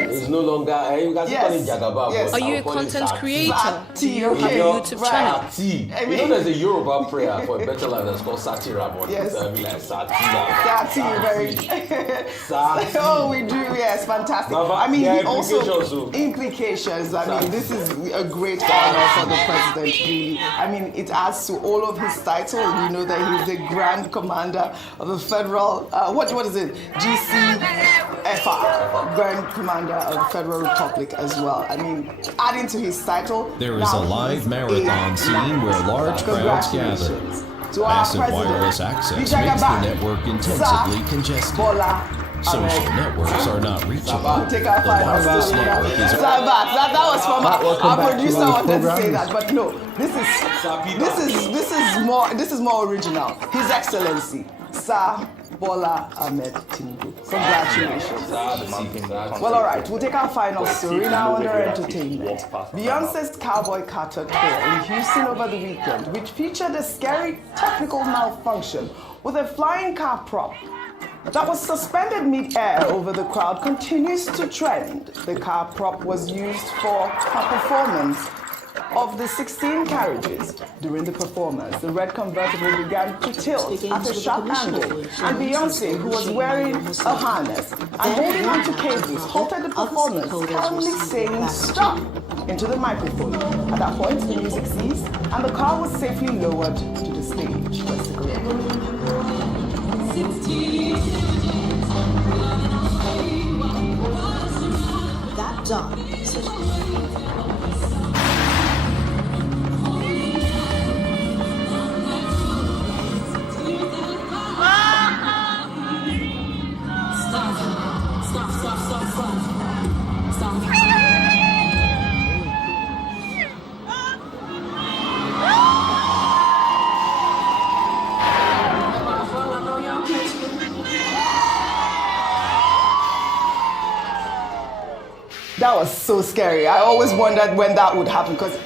Yes. It's no longer, you can still call it Jagaba. Yes. Are you a content creator? Sati, Do you have a YouTube channel? Sati. You know there's a Yoruba prayer for a better life that's called Sati Rabon. Yes. Sati. Very. Sati. Oh, we do, yes, fantastic. Baba, I mean, he also implications. I mean, this is a great honor for the president, really. I mean, it adds to all of his title. You know that he's the Grand Commander of the Federal, what is it? GCFR, Grand Commander of the Federal Republic as well. I mean, adding to his title. There is a live marathon scene where large crowds gather. Massive wireless access makes the network intensively congested. Social networks are not reachable. Take our final wireless network is that was from our producer wanted to say program. that, but no, this is more original. His Excellency, Sir Bola Ahmed Tinubu. Congratulations. Well, all right, we'll take our final story now under entertainment. Beyonce's Cowboy Carter tour in Houston over the weekend, which featured a scary technical malfunction with a flying car prop that was suspended mid-air over the crowd, continues to trend. The car prop was used for a performance of the 16 carriages. During the performance, the red convertible began to tilt at a sharp angle, and Beyonce, who was wearing a harness and holding onto cables, halted the performance, calmly saying "stop" into the microphone. At that point, the music ceased, and the car was safely lowered to the stage. Let's take a look. That done. That was so scary. I always wondered when that would happen because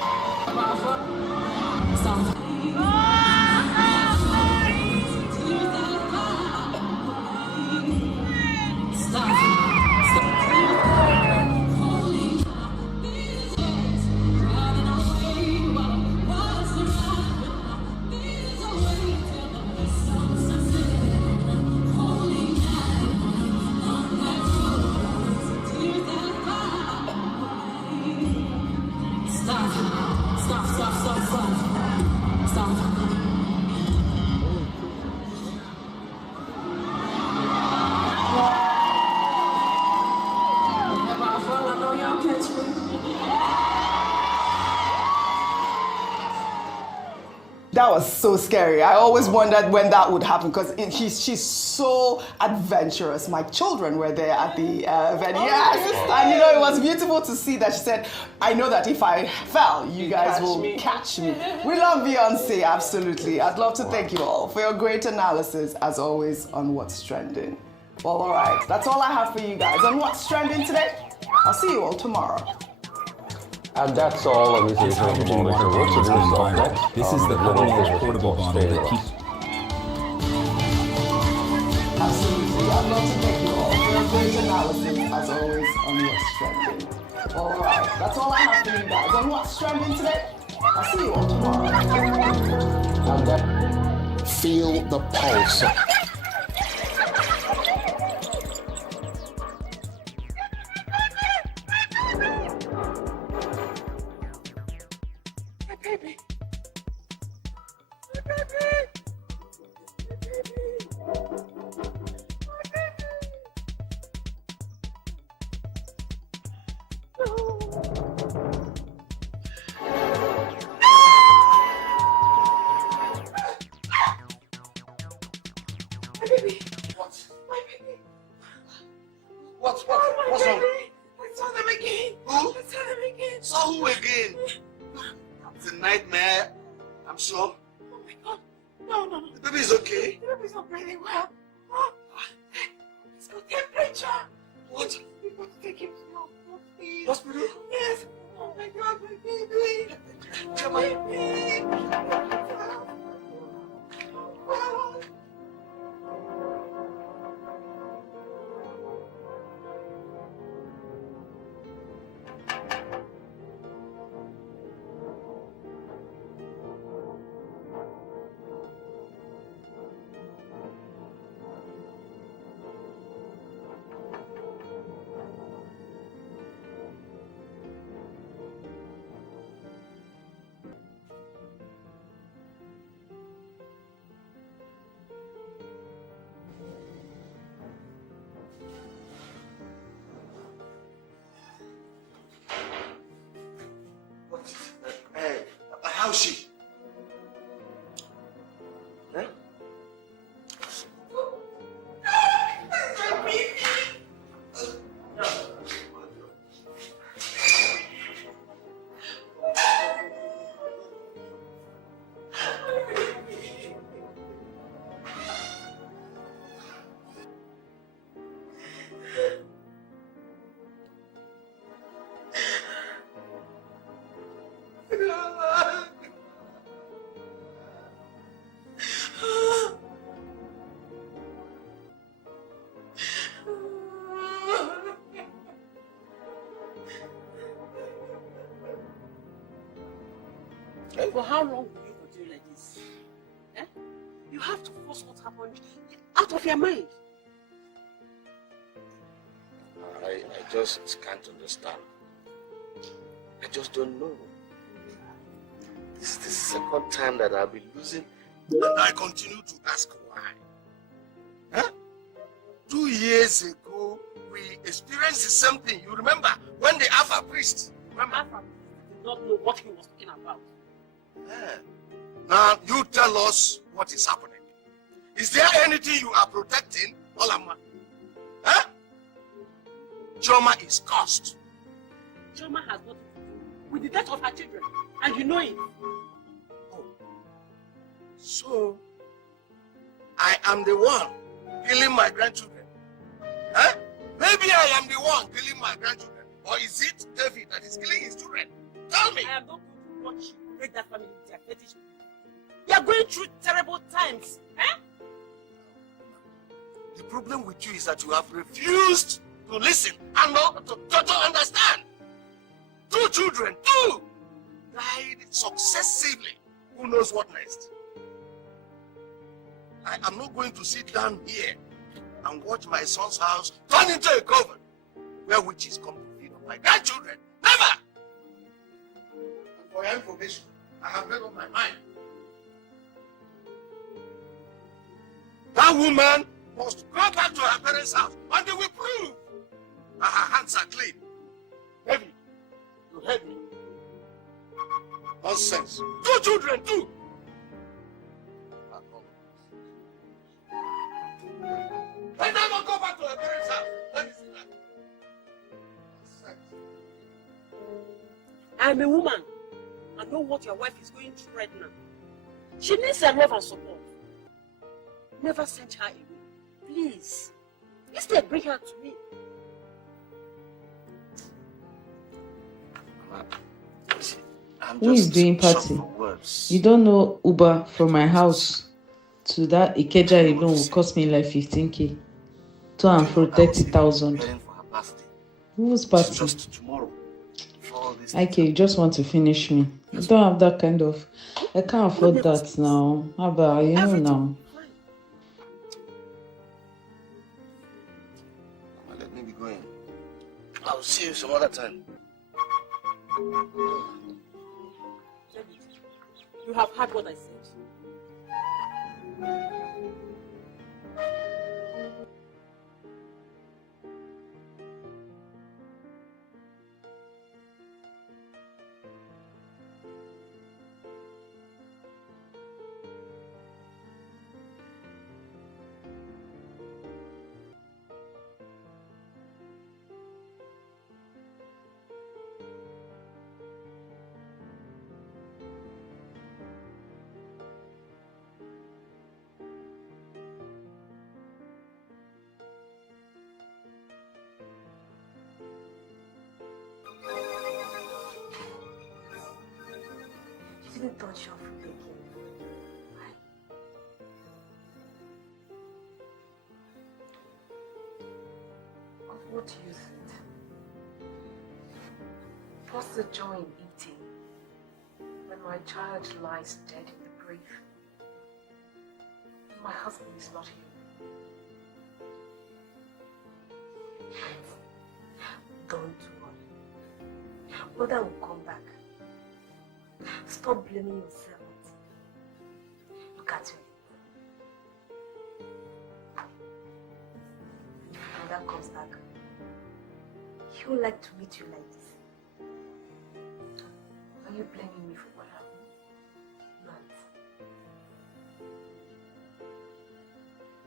that was so scary. I always wondered when that would happen because she's so adventurous. My children were there at the event. Yes, and you know, it was beautiful to see that she said, I know that if I fell, you guys will catch me. We love Beyonce, absolutely. I'd love to thank you all for your great analysis, as always, on What's Trending. Well, all right, that's all I have for you guys on What's Trending today. I'll see you all tomorrow. And that's all on this edition of the Monitor. What's the news on next? This is the Hawaiian portable bottle that keeps... Absolutely. I'd love to thank you all for your great analysis, as always, on What's Trending. All right, that's all I have for you guys on What's Trending today. I'll see you all tomorrow. And that... Feel the pulse. What's wrong? I saw them again. Who? I saw them again. Saw who again? It's a nightmare, I'm sure. Oh my God. No. The baby's okay. The baby's not breathing well. Oh. Let's go temperature. What? We've got to take him to the hospital, please. Hospital? Yes. Oh my God, my baby. Come on. Baby. Well. How's she? Huh? For how long will you continue like this? Eh? You have to force what happened out of your mind. I just can't understand. I just don't know. This is the second time that I've been losing, and I continue to ask why. Huh? 2 years ago, we experienced the same thing. You remember when the Alpha priest, remember? Alpha did not know what he was talking about. Yeah. Now you tell us what is happening. Is there anything you are protecting, Olama? Huh? Choma is cursed. Choma has nothing to do with the death of her children, and you know it. Oh. So, I am the one killing my grandchildren. Huh? Maybe I am the one killing my grandchildren. Or is it David that is killing his children? Tell me. I am not going to watch you break that family with their fetish. You are going through terrible times. Eh? The problem with you is that you have refused to listen and not to understand. 2 children, 2, died successively. Who knows what next? I am not going to sit down here and watch my son's house turn into a coven where witches come to feed on my grandchildren. Never! And for your information, I have made up my mind. That woman must go back to her parents' house and they will prove that her hands are clean. Baby, you heard me. Nonsense. 2 children, 2. Let them not go back to her parents' house. Let me see that. Nonsense. I am a woman. I know what your wife is going through right now. She needs your love and support. Never send her away. Please. Instead, bring her to me. Who is doing party? You don't know Uber from my house to that Ikeja alone will cost me like 15k. 230,000. Whose party? Just tomorrow. Okay, you just want to finish me. I don't have that kind of. I can't afford that now. How about you know now? Let me be going. I'll see you some other time. You have heard what I said. You touch your food again. Why? Of what use it? What's the joy in eating when my child lies dead in the grave? My husband is not here. Don't worry. Mother will come back. Stop blaming yourself. Look at you. When that comes back, he would like to meet you like this. Are you blaming me for what happened?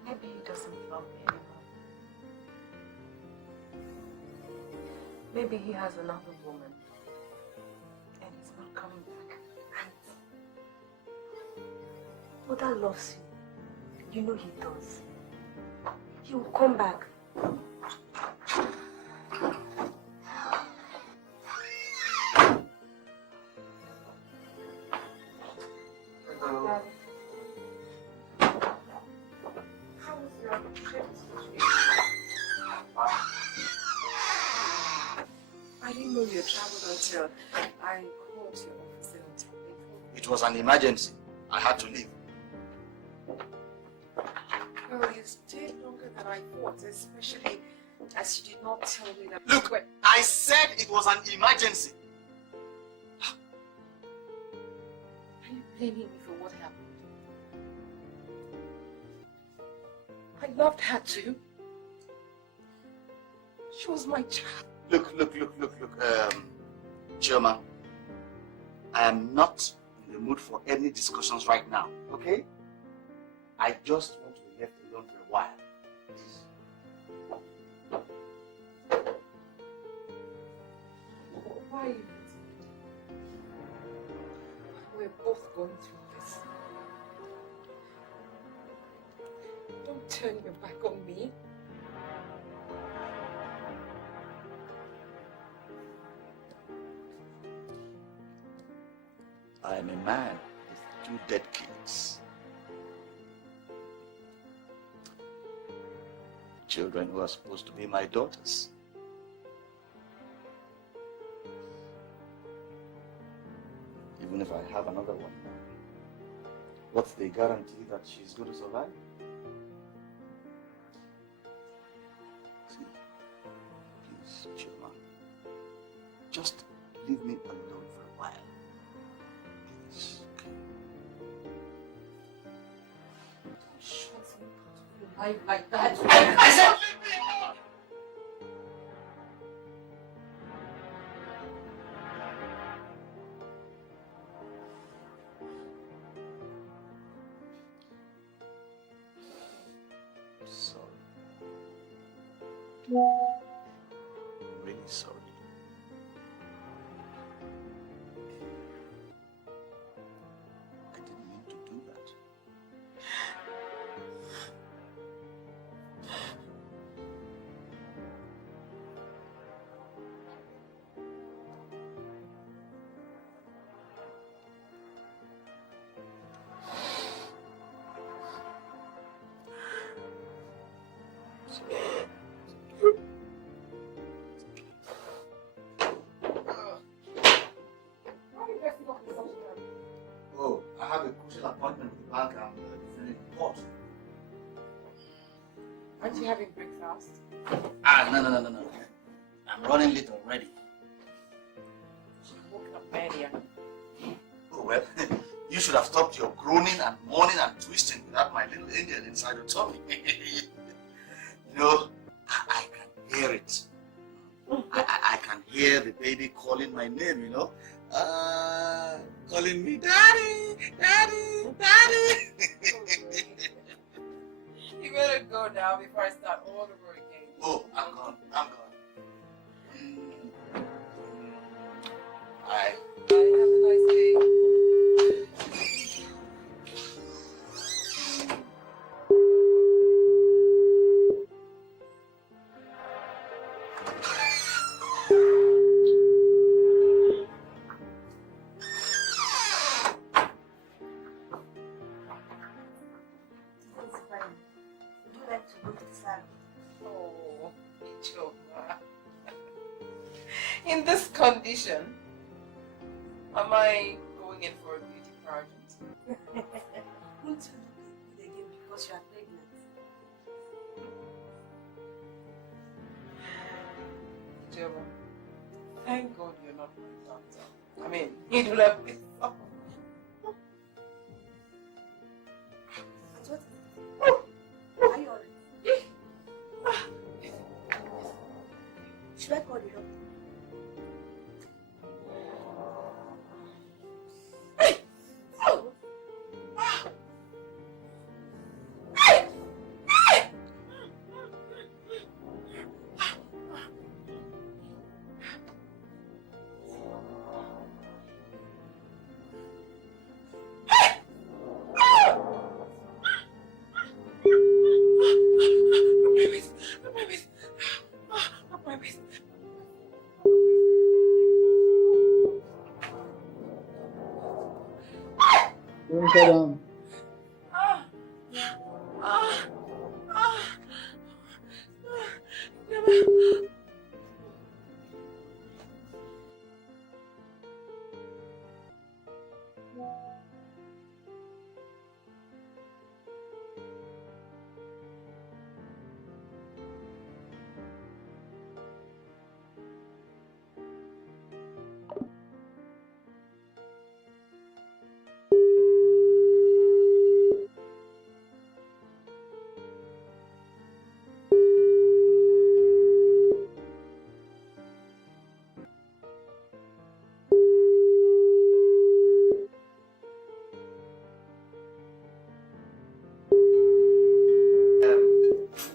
Maybe he doesn't love me anymore. Maybe he has another woman and he's not coming back. And Mother loves you. You know he does. He will come back. I didn't know you traveled until I called your office and told me. It was an emergency. I had to leave. Well, you stayed longer than I thought, especially as you did not tell me that. Look, I said it was an emergency. Are you blaming me for what happened? I loved her too. She was my child. Look, Chioma, I am not in the mood for any discussions right now, okay? I just want to be left alone for a while. Why are you We're both going through this. Don't turn your back on me. I am a man with 2 dead kids. Children who are supposed to be my daughters. Even if I have another one, what's the guarantee that she's going to survive? See, please, Chioma, just leave me alone for a while. Please, okay? Life like that. I said leave me alone! Sorry. I'm really sorry. I didn't mean to do that. Oh, I have a crucial appointment with the bank. I'm delivering a report. Aren't you having breakfast? No. I'm running late already. You woke up earlier. Oh, well, you should have stopped your groaning and moaning and twisting without my little angel inside your tummy. You know, I can hear it. I can hear the baby calling my name, you know. Calling me, Daddy, Daddy, Daddy. You better go now before I start all over again. Oh, I'm gone. Bye. Bye, have a nice day. Oh, Ichoma. In this condition, am I going in for a beauty pageant? Won't you look again because you are pregnant? Ichoma, thank God you're not my doctor. I mean, it would have been Are you alright? Should I call the doctor?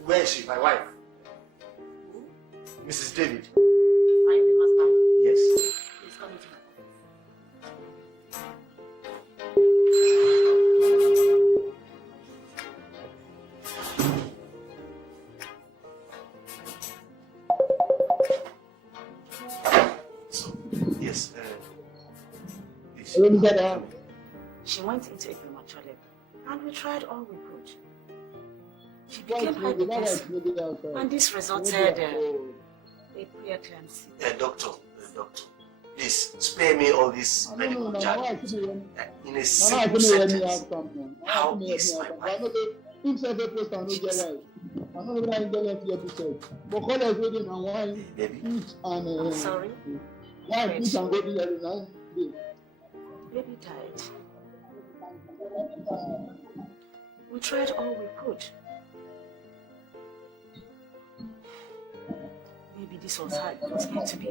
Where is she? My wife? Mrs. David. I am the husband. Yes. Please come into my So, yes. She went into a premature labor, and we tried all we could. She became hypertensive, and this resulted in a preeclampsia. Doctor, please spare me all this medical charges. In a simple sentence, how is my wife? Baby? I'm sorry. Baby died. We tried all we could. Maybe this was how it was meant to be.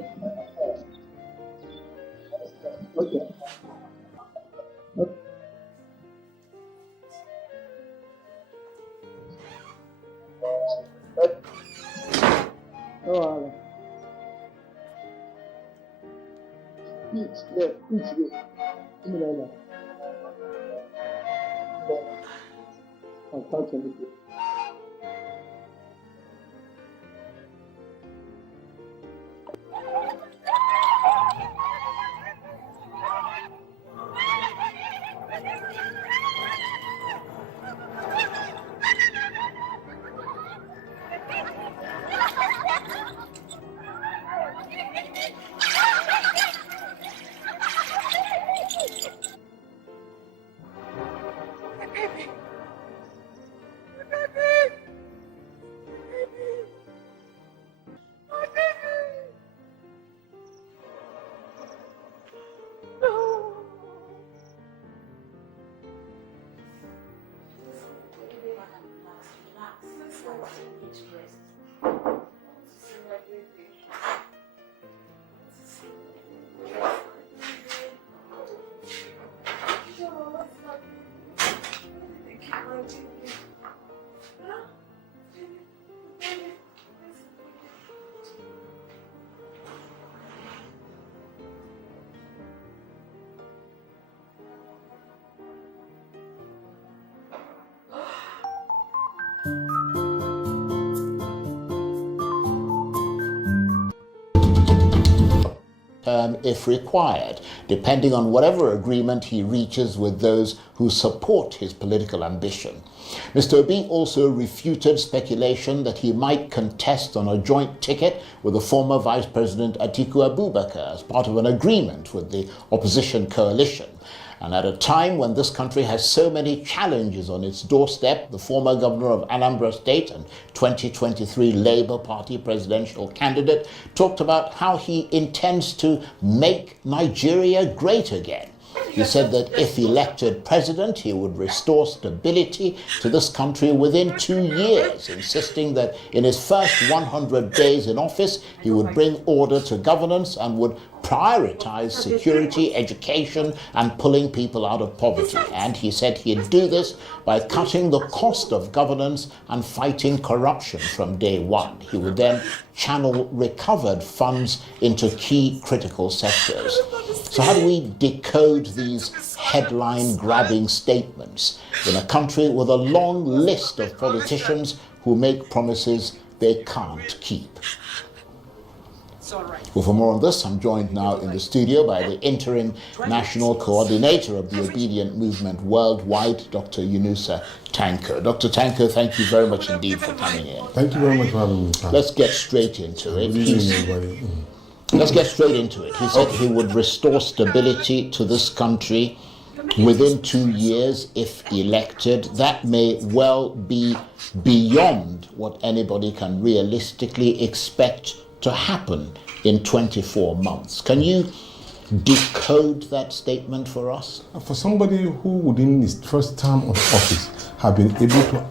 If required, depending on whatever agreement he reaches with those who support his political ambition. Mr. Obi also refuted speculation that he might contest on a joint ticket with the former Vice President Atiku Abubakar as part of an agreement with the opposition coalition. And at a time when this country has so many challenges on its doorstep, the former governor of Anambra State and 2023 Labour Party presidential candidate talked about how he intends to make Nigeria great again. He said that if elected president, he would restore stability to this country within 2 years, insisting that in his first 100 days in office, he would bring order to governance and would prioritize security, education, and pulling people out of poverty. And he said he'd do this by cutting the cost of governance and fighting corruption from day one. He would then channel recovered funds into key critical sectors. So how do we decode these headline-grabbing statements in a country with a long list of politicians who make promises they can't keep? Well, for more on this, I'm joined now in the studio by the interim national coordinator of the Obedient Movement Worldwide, Dr. Yunusa Tanko. Dr. Tanko, thank you very much indeed for coming in. Thank you very much for having me. Let's get straight into it. Let's get straight into it. He said he would restore stability to this country within 2 years if elected. That may well be beyond what anybody can realistically expect to happen in 24 months. Can you decode that statement for us? For somebody who within his first term of office have been able to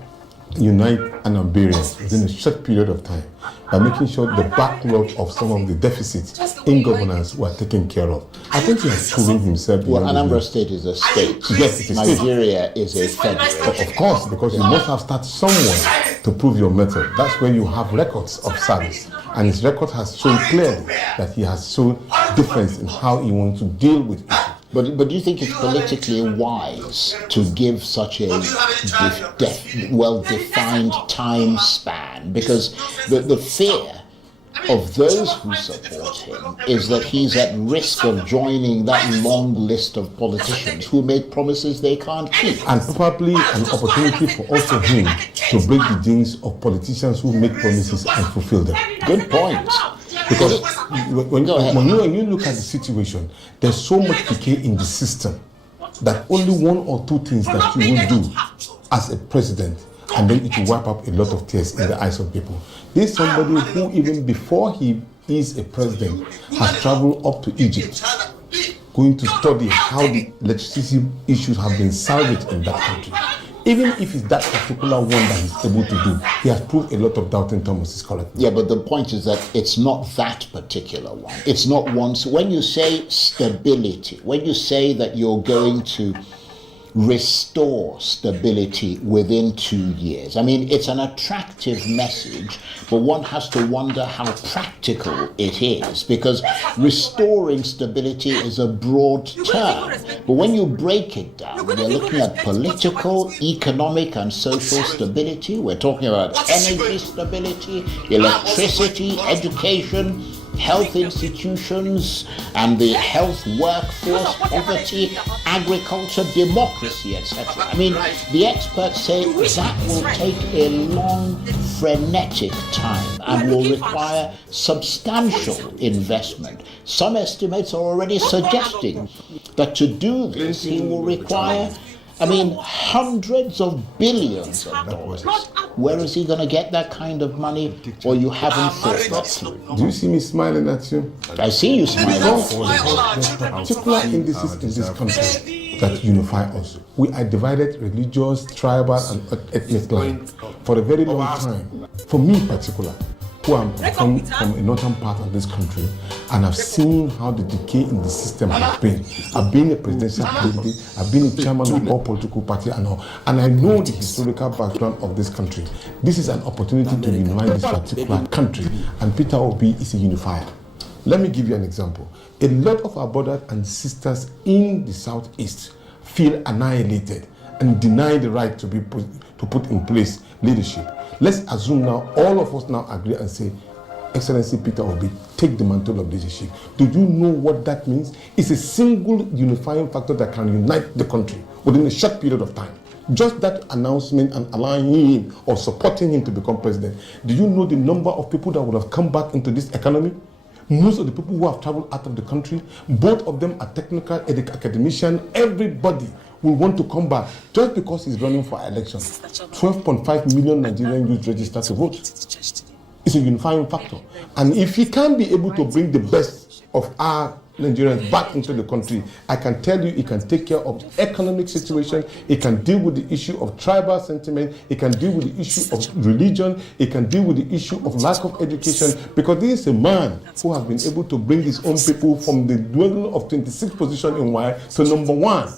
unite an Iberian within a short period of time by making sure the backlog of some of the deficits in governance were taken care of, I think he has proven himself. Well, Anambra State is a state. Yes, it is. Nigeria is a federal. Of course, because you must have started somewhere to prove your method. That's where you have records of service. And his record has shown clearly that he has shown difference in how he wants to deal with issues. But do you think it's politically wise to give such a well-defined time span? Because the fear of those who support him is that he's at risk of joining that long list of politicians who make promises they can't keep. And probably an opportunity for also him to break the jinx of politicians who make promises and fulfill them. Good point. Because when you look at the situation, there's so much decay in the system that only one or two things that you will do as a president, and then it will wipe up a lot of tears in the eyes of people. There's somebody who, even before he is a president, has traveled up to Egypt, going to study how the legislative issues have been salvaged in that country. Even if it's that particular one that he's able to do, he has proved a lot of doubting Thomas is correct. Yeah, but the point is that it's not that particular one. It's not one. So when you say stability, when you say that you're going to restore stability within 2 years, I mean, it's an attractive message, but one has to wonder how practical it is, because restoring stability is a broad term. But when you break it down, we're looking at political, economic, and social stability. We're talking about energy stability, electricity, education, health institutions, and the health workforce, poverty, agriculture, democracy, etc. I mean, the experts say that will take a long, frenetic time and will require substantial investment. Some estimates are already suggesting that to do this, he will require, hundreds of billions of dollars. Where is he going to get that kind of money? Or you haven't thought that through? Do you see me smiling at you? I see you smiling. There's particular indices in this country that unify us. We are divided religious, tribal, and ethnic lines for a very long time. For me in particular, who am from a northern part of this country, and I've seen how the decay in the system has been. I've been a presidential candidate, I've been a chairman of all political parties and all, and I know the historical background of this country. This is an opportunity to unite this particular country, and Peter Obi is a unifier. Let me give you an example. A lot of our brothers and sisters in the southeast feel annihilated and deny the right to put in place leadership. Let's assume now, all of us now agree and say, Excellency Peter Obi, take the mantle of leadership. Do you know what that means? It's a single unifying factor that can unite the country within a short period of time. Just that announcement and allowing him or supporting him to become president. Do you know the number of people that would have come back into this economy? Most of the people who have traveled out of the country, both of them are technical academicians, everybody will want to come back just because he's running for election. 12.5 million Nigerian youth registered to vote. It's a unifying factor. And if he can be able to bring the best of our Nigerians back into the country, I can tell you he can take care of the economic situation, he can deal with the issue of tribal sentiment, he can deal with the issue of religion, he can deal with the issue of lack of education, because this is a man who has been able to bring his own people from the dwelling of 26th position in Y to number 1.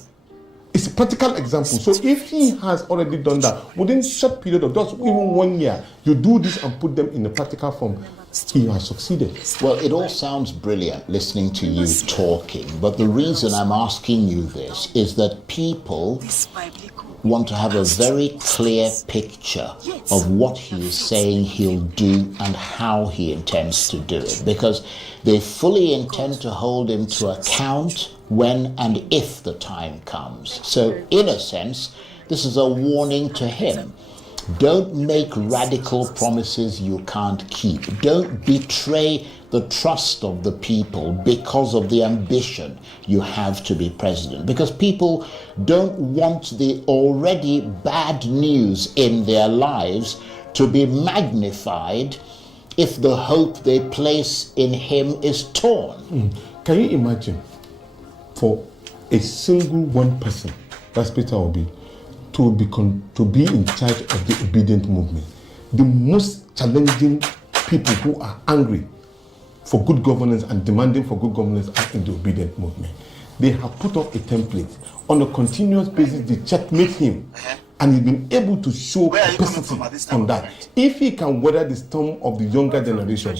It's a practical example. So if he has already done that, within a short period of just even 1 year, you do this and put them in a practical form, he has succeeded. Well, it all sounds brilliant listening to you talking, but the reason I'm asking you this is that people want to have a very clear picture of what he is saying he'll do and how he intends to do it, because they fully intend to hold him to account when and if the time comes. So in a sense, this is a warning to him. Don't make radical promises you can't keep. Don't betray the trust of the people because of the ambition you have to be president. Because people don't want the already bad news in their lives to be magnified if the hope they place in him is torn. Can you imagine for a single one person, that's Peter Obi, to be in charge of the obedient movement? The most challenging people who are angry for good governance and demanding for good governance are in the obedient movement. They have put up a template. On a continuous basis, they checkmate him. And he's been able to show capacity on that. If he can weather the storm of the younger generation,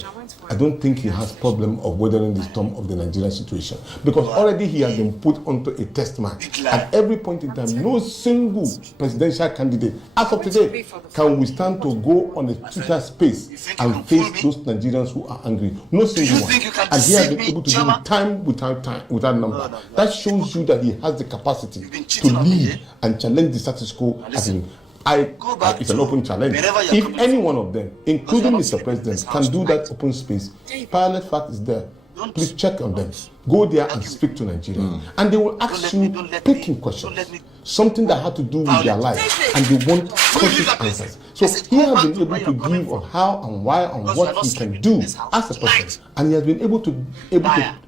I don't think he has problem of weathering the storm of the Nigerian situation. Because already he has been put onto a test match. At every point in time, no single presidential candidate, as of today, can withstand to go on a Twitter space and face those Nigerians who are angry. No single one. And he has been able to do it time without number. That shows you that he has the capacity to lead and challenge the status quo. It's an open challenge. If any one of them, including Mr. President, can do that open space, pilot fact is there. Please check on them. Go there and speak to Nigeria. And they will ask you picking questions. Something that had to do with their life. And they want concrete answers. So he has been able to give on how and why and what he can do as a person. And he has been able to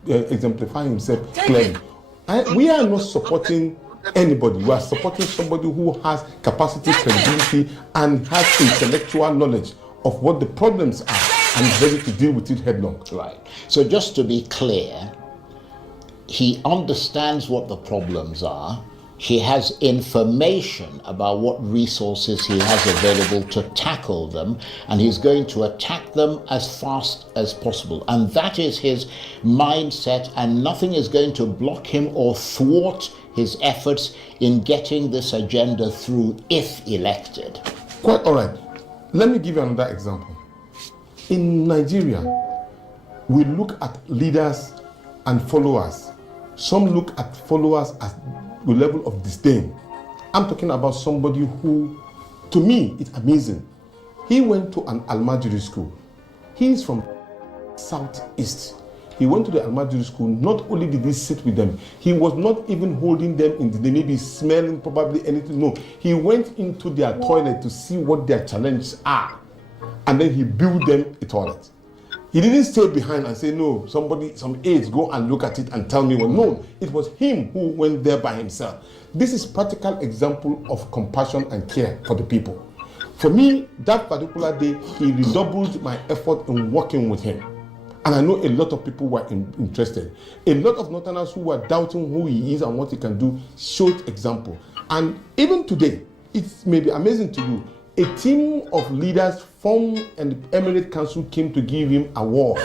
exemplify himself clearly. We are not supporting anybody. We are supporting somebody who has capacity, credibility, and has intellectual knowledge of what the problems are and is ready to deal with it headlong. Right. So just to be clear, he understands what the problems are. He has information about what resources he has available to tackle them, and he's going to attack them as fast as possible. And that is his mindset, and nothing is going to block him or thwart his efforts in getting this agenda through if elected. Quite all right. Let me give you another example. In Nigeria, we look at leaders and followers. Some look at followers as the level of disdain. I'm talking about somebody who, to me, it's amazing. He went to an Almajiri school. He is from Southeast. He went to the Ameachi school. Not only did he sit with them, he was not even holding them in the day, maybe smelling probably anything. No, he went into their toilet to see what their challenges are. And then he built them a toilet. He didn't stay behind and say, no, some aides, go and look at it and tell me what. No, it was him who went there by himself. This is practical example of compassion and care for the people. For me, that particular day, he redoubled my effort in working with him. And I know a lot of people were interested. A lot of Northerners who were doubting who he is and what he can do showed example. And even today, it may be amazing to you, a team of leaders from an Emirate Council came to give him an award,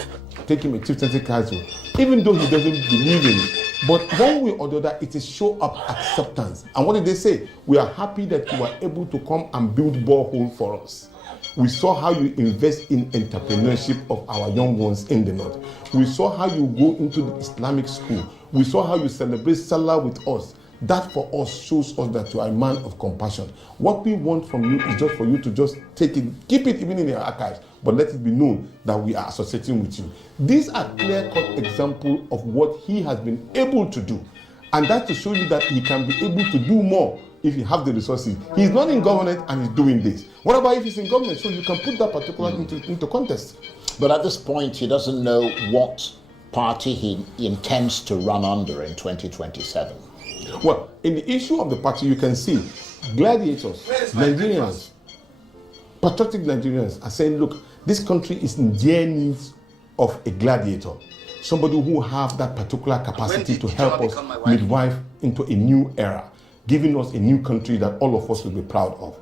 take him a Chief Secretary Council, even though he doesn't believe in it. But one way or the other, it is show up acceptance. And what did they say? We are happy that you were able to come and build borehole for us. We saw how you invest in entrepreneurship of our young ones in the north. We saw how you go into the Islamic school. We saw how you celebrate Salah with us. That for us shows us that you are a man of compassion. What we want from you is just for you to just take it, keep it even in your archives, but let it be known that we are associating with you. These are clear-cut examples of what he has been able to do. And that to show you that he can be able to do more if you have the resources. He's not in government and he's doing this. What about if he's in government? So you can put that particular into contest. But at this point, he doesn't know what party he intends to run under in 2027. Well, in the issue of the party, you can see gladiators, Nigerians, patriotic Nigerians are saying, look, this country is in dire needs of a gladiator. Somebody who have that particular capacity to help us midwife into a new era, giving us a new country that all of us will be proud of.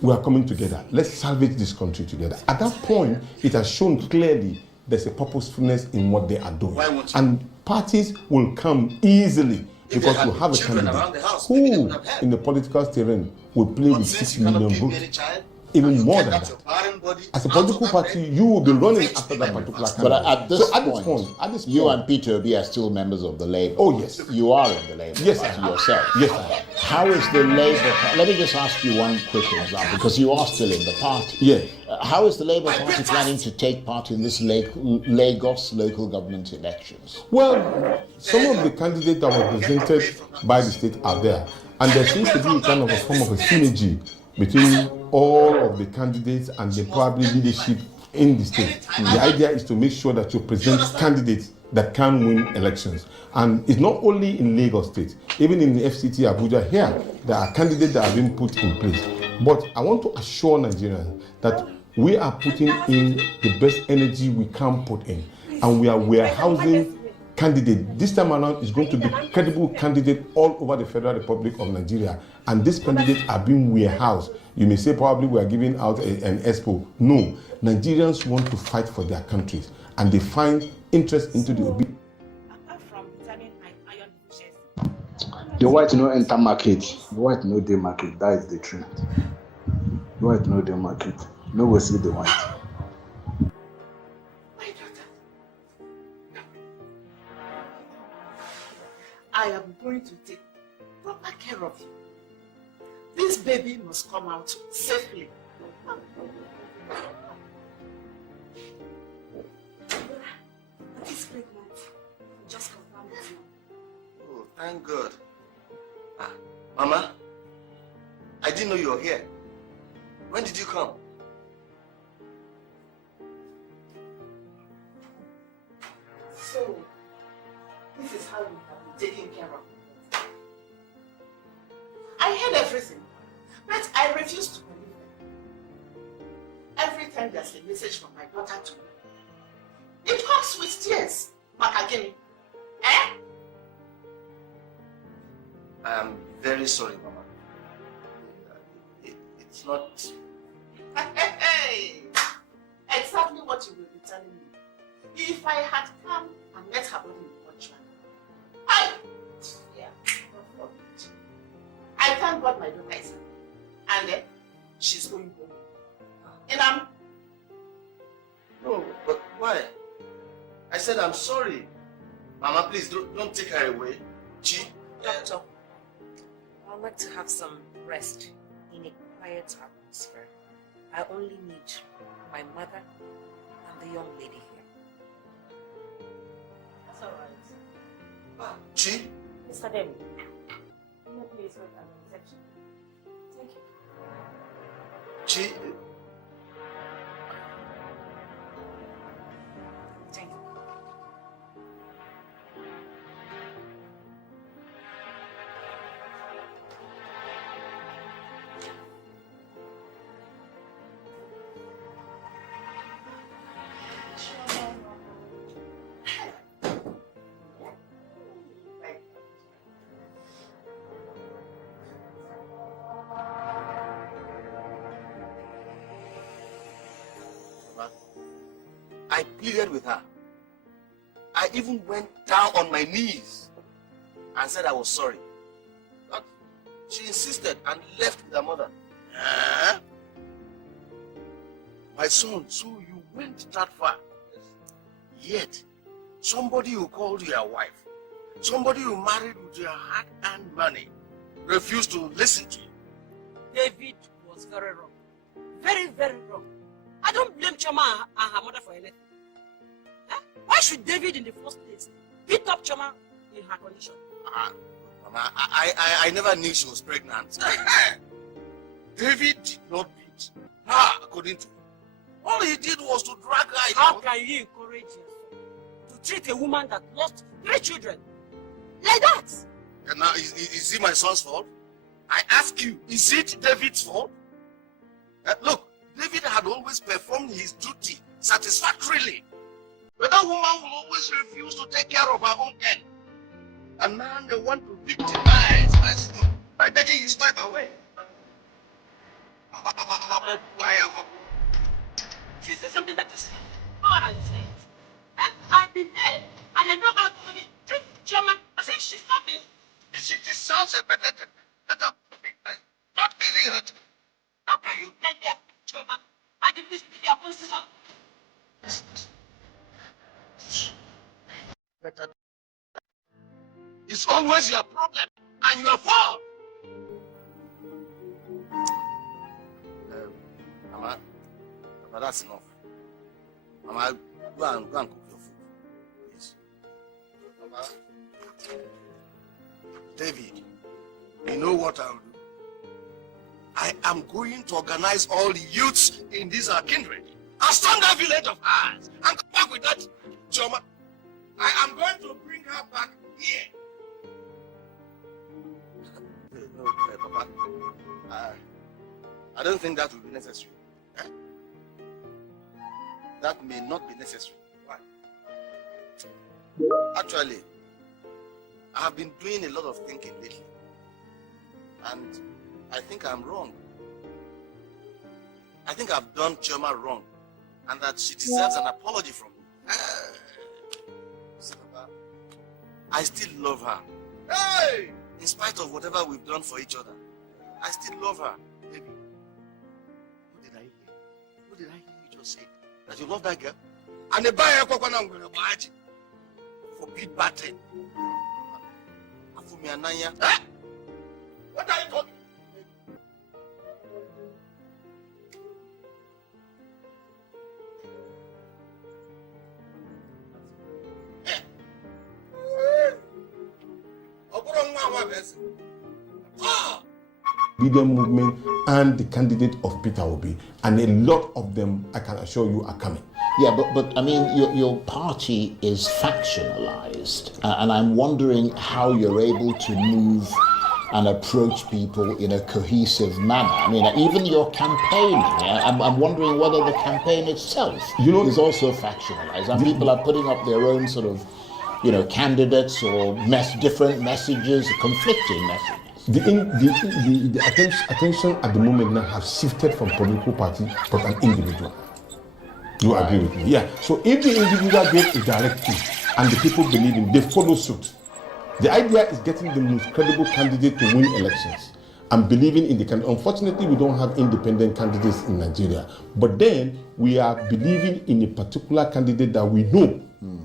We are coming together. Let's salvage this country together. At that point, it has shown clearly there's a purposefulness in what they are doing. And parties will come easily because you have a candidate who, in the political terrain, will play with 6 million votes. Even more than that. As a political party, you will be running after that particular candidate. But at this point, you and Peter Obi are still members of the Labour. Oh, yes. You are in the Labour Party yourself. Yes, I am. How is the Labour Party? Let me just ask you one quick example, because you are still in the party. Yeah. How is the Labour Party planning to take part in this Lagos local government elections? Well, some of the candidates that were presented by the state are there. And there seems to be a kind of a form of a synergy between all of the candidates and the probably leadership in the state. The idea is to make sure that you present candidates that can win elections. And it's not only in Lagos State, even in the FCT Abuja here, there are candidates that have been put in place. But I want to assure Nigerians that we are putting in the best energy we can put in. And we are warehousing candidates. This time around is going to be credible candidates all over the Federal Republic of Nigeria. And these candidates are being warehoused. You may say probably we are giving out an expo. No, Nigerians want to fight for their countries. And they find interest into the obedience. The white no enter market. The white no day market. That is the trend. The white no day market. No will see the white. My daughter, I am going to take proper care of you. This baby must come out safely. He's pregnant. Just confirm it. Oh, thank God. Mama, I didn't know you were here. When did you come? So, this is how you have been taken care of. I heard everything, but I refuse to believe it. Every time there's a message from my daughter to me, it comes with tears. Makagini. Eh? I am very sorry, Mama. It's not... Hey! Exactly what you will be telling me. If I had come and met her body in Mjuonagor, I thank God my daughter is happy. And then she's going home. And No, but why? I said I'm sorry. Mama, please don't take her away. Doctor, I'd like to have some rest in a quiet atmosphere. I only need my mother and the young lady here. that's all right. Chi? Mr. Demi, no, please wait at the reception. Thank you. Chi? Thank you. I pleaded with her. I even went down on my knees and said I was sorry. But she insisted and left with her mother. My son, so you went that far. Yet, somebody who called you a wife, somebody who married with your hard-earned money, refused to listen to you. David was very wrong. Very, very wrong. I don't blame Choma and her mother for anything. Why should David in the first place beat up Choma in her condition? Mama, I never knew she was pregnant. David did not beat her, according to him. All he did was to drag her. How can you encourage yourself to treat a woman that lost 3 children like that? And now, is it my son's fault? I ask you, is it David's fault? Look, David had always performed his duty satisfactorily. But that woman will always refuse to take care of her own end. And now they want to victimize my son by taking his wife away. She said something that is God has said. I've been there, and I know how to treat German. I said she's not me. unsympathetic. Not killing it. How can you tell them, Choma? I did this to their position. It's always your problem and your fault. Mama, that's enough. Mama, go and cook your food, please. Mama, David, you know what I'll do? I am going to organize all the youths in this kindred and storm that village of ours and come back with that Choma. I am going to bring her back here. No, Papa. I don't think that will be necessary. That may not be necessary. Why? Actually, I have been doing a lot of thinking lately. And I think I'm wrong. I think I've done Choma wrong. And that she deserves an apology from me. I still love her. Hey! In spite of whatever we've done for each other, I still love her. Baby, what did I hear? What did I hear you just say? That you love that girl? And the buyer forbid battery. What are you talking? Obedient movement and the candidate of Peter Obi, and a lot of them, I can assure you, are coming. Yeah, but I mean, your party is factionalized, and I'm wondering how you're able to move and approach people in a cohesive manner. I mean, even your campaign, I'm wondering whether the campaign itself is also factionalized, and people are putting up their own sort of, candidates or different messages, conflicting messages. The attention at the moment now has shifted from political party but an individual. You agree with me? Yeah. So if the individual gets a directive and the people believe him, they follow suit. The idea is getting the most credible candidate to win elections and believing in the candidate. Unfortunately, we don't have independent candidates in Nigeria. But then we are believing in a particular candidate that we know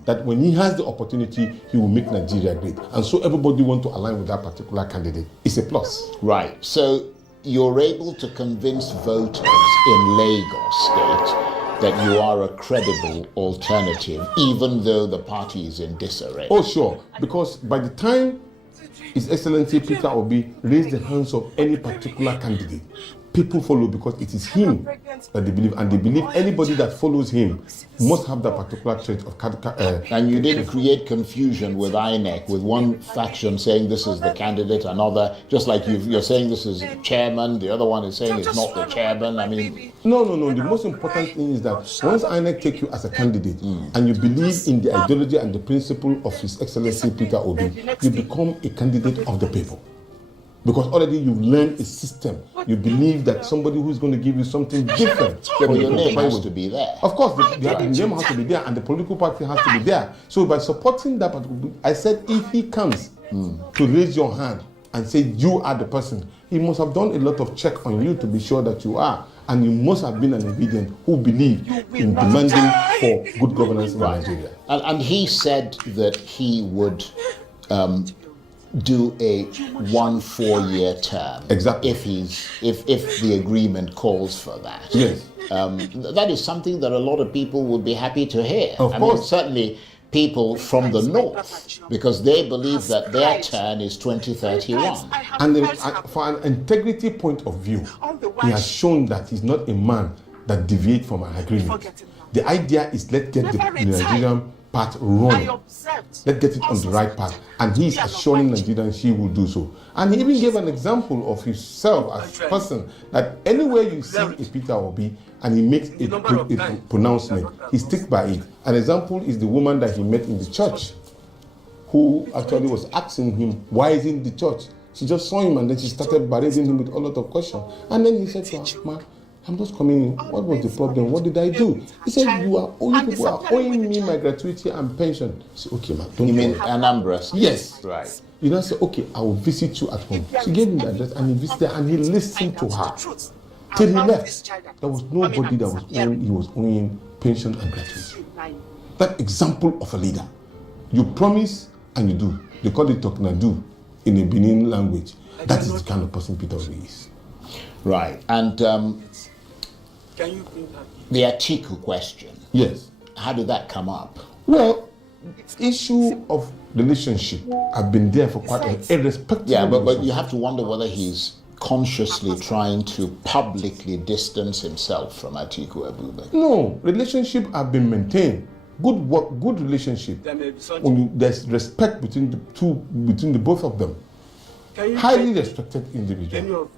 that when he has the opportunity, he will make Nigeria great. And so everybody wants to align with that particular candidate. It's a plus. Right. So you're able to convince voters in Lagos State that you are a credible alternative, even though the party is in disarray. Oh, sure. Because by the time His Excellency Peter Obi raised the hands of any particular candidate, people follow because it is him that they believe, and they believe anybody that follows him must have that particular trait of and you didn't create confusion with INEC, with one faction saying this is the candidate, another, just like you're saying this is chairman, the other one is saying it's not the chairman. I mean... No. The most important thing is that once INEC take you as a candidate and you believe in the ideology and the principle of His Excellency Peter Obi, you become a candidate of the people. Because already you've learned a system. You believe that somebody who's going to give you something different. Well, your name has to be there. Of course, the name has to be there and the political party has to be there. So by supporting that, I said if he comes to raise your hand and say you are the person, he must have done a lot of check on you to be sure that you are. And you must have been an obedient who believed in demanding for good governance in Nigeria. And he said that he would... do a 1 4-year term. Exactly. If the agreement calls for that. Yes. That is something that a lot of people would be happy to hear. Of course. Mean, certainly people from the north, because they believe that their turn is 2031. And for an integrity point of view, he has shown that he's not a man that deviates from an agreement. The idea is let's get the Nigerian path running. Let's get it on the right path. And he's assuring Nigerians he will do so. And he even gave an example of himself as a person that anywhere you see a Peter Obi and he makes a pronouncement, he sticks by it. An example is the woman that he met in the church who actually was asking him, why is he in the church? She just saw him and then she started berating him with a lot of questions. And then he said to her, ma, I'm just coming in. What was the problem? What did I do? He said, you people are owing me my gratuity and pension. I said, okay, man, don't You mean worry. Anambra? Yes. Right. You know, say, okay, I will visit you at home. She gave him the address and he visited and he listened to her. Till he left, there was nobody that was owing pension and gratuity. That example of a leader. You promise and you do. They call it Toknadu in the Benin language. That is the kind of person Peter Obi is. Right. And Can you bring that? the Atiku question. Yes. How did that come up? Well, issue of relationship have been there for quite a while, irrespective. Yeah, of but you have to wonder whether he's consciously trying to publicly distance himself from Atiku Abubakar. No, relationship have been maintained. Good work, good relationship. When there's respect between the both of them. Highly respected individual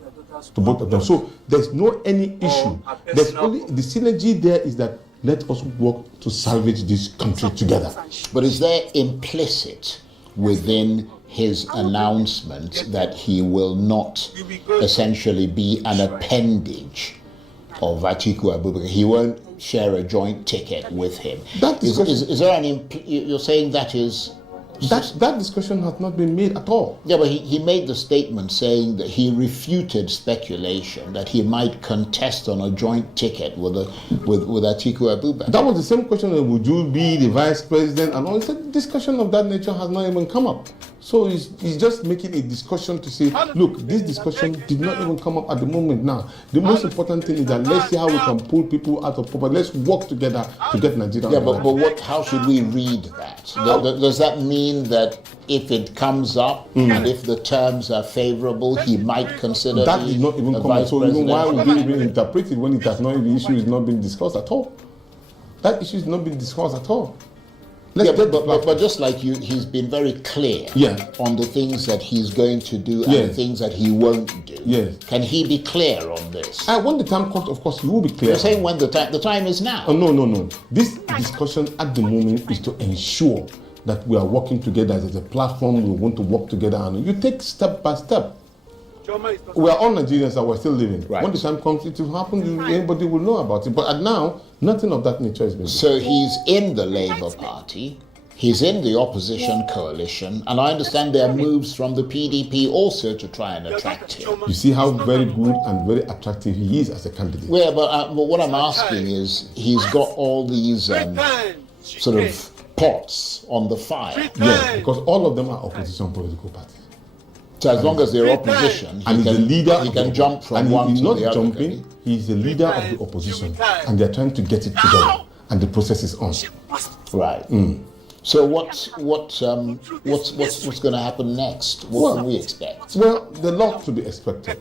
to both of them. So there's no any issue. There's only the synergy there is that let us work to salvage this country together. But is there implicit within his announcement that he will not essentially be an appendage of Atiku Abubakar? He won't share a joint ticket with him. Is there an you're saying that is... That discussion has not been made at all. Yeah, but he made the statement saying that he refuted speculation that he might contest on a joint ticket with Atiku Abubakar. That was the same question of would you be the vice president and all. He said discussion of that nature has not even come up. So he's just making a discussion to say, look, this discussion did not even come up at the moment now. The most important thing is that let's see how we can pull people out of poverty. Let's work together to get Nigeria. Yeah, but how should we read that? Does that mean that if it comes up and if the terms are favorable, he might consider that did not even come up. So even why would we even interpret it when it has not, the issue is not being discussed at all? That issue is not being discussed at all. But just like you, he's been very clear on the things that he's going to do and the things that he won't do. Yes. Can he be clear on this? When the time comes, of course, he will be clear. You're saying when the time is now. Oh, no. This discussion at the moment is to ensure that we are working together as a platform. We want to work together, and you take step by step. We are all Nigerians and we're still living. Right. When the time comes, it will happen. Anybody will know about it. But now, nothing of that nature has been done. So he's in the Labour Party. He's in the opposition coalition, and I understand there are moves from the PDP also to try and attract him. You see how very good and very attractive he is as a candidate. Yeah, but what I'm asking is, he's got all these sort of pots on the fire. Yeah, because all of them are opposition political parties. So as long as they're opposition, he can jump from one to the other. He's not jumping. He's the leader of the opposition, and they're trying to get it together, and the process is on. Right. So what's going to happen next? What can we expect? Well, there's a lot to be expected.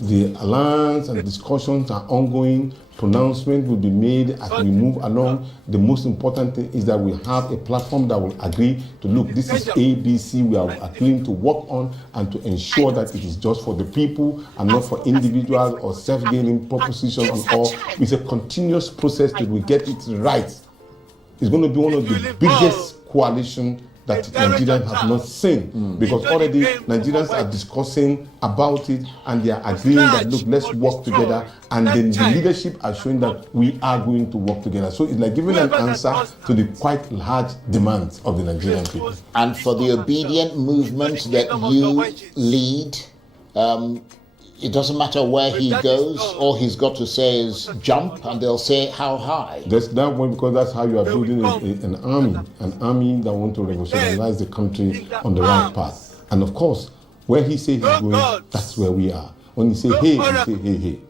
The alliance and discussions are ongoing. Pronouncement will be made as we move along. The most important thing is that we have a platform that will agree to look, this is ABC we are agreeing to work on and to ensure that it is just for the people and not for individuals or self-gaining propositions and all. It's a continuous process that we get it right. It's going to be one of the biggest coalitions that Nigerians have not seen, because already Nigerians are discussing about it and they are agreeing that, look, let's work together, and then the leadership are showing that we are going to work together. So it's like giving an answer to the quite large demands of the Nigerian people. And for the obedient movement that you lead, it doesn't matter where he goes, all he's got to say is jump, and they'll say how high. That's that one, because that's how you are building an army that want to revolutionize the country on the right path. And of course, where he says he's going, that's where we are. When he say hey, we say hey, hey.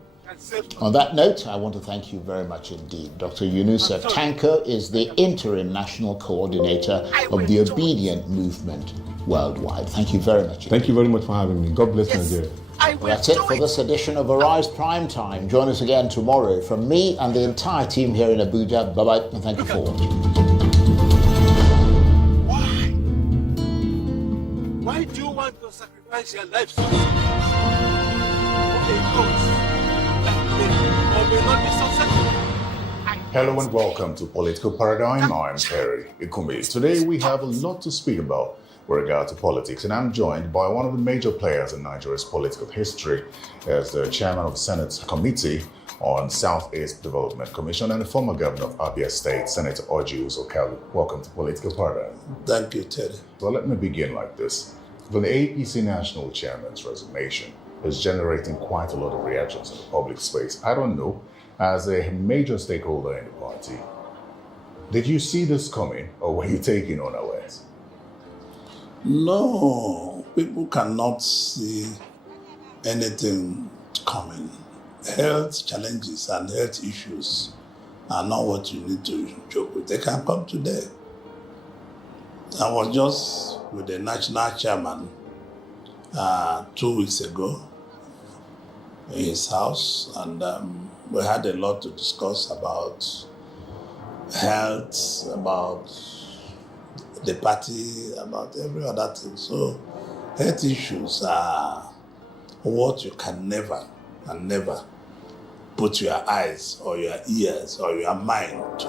On that note, I want to thank you very much indeed. Dr. Yunusa Tanko is the interim national coordinator of the Obedient Movement worldwide. Thank you very much. Thank you very much for having me. God bless Nigeria. That's it for this edition of Arise Prime Time. Join us again tomorrow. From me and the entire team here in Abuja, bye-bye and thank you for watching. Why do you want to sacrifice your life so much? Hello and welcome to Political Paradigm. I'm Perry Ikumi. Today we have a lot to speak about with regard to politics, and I'm joined by one of the major players in Nigeria's political history as the chairman of the Senate Committee on Southeast Development Commission and the former governor of Abia State, Senator Orji Uzor-Kalu. Welcome to Political Paradigm. Thank you, Ted. Well, let me begin like this. The APC National Chairman's resignation is generating quite a lot of reactions in the public space. I don't know, as a major stakeholder in the party, did you see this coming or were you taken unawares? No, people cannot see anything coming. Health challenges and health issues are not what you need to joke with. They can come today. I was just with the national chairman 2 weeks ago in his house, and we had a lot to discuss about health, about the party, about every other thing. So health issues are what you can never and never put your eyes or your ears or your mind to.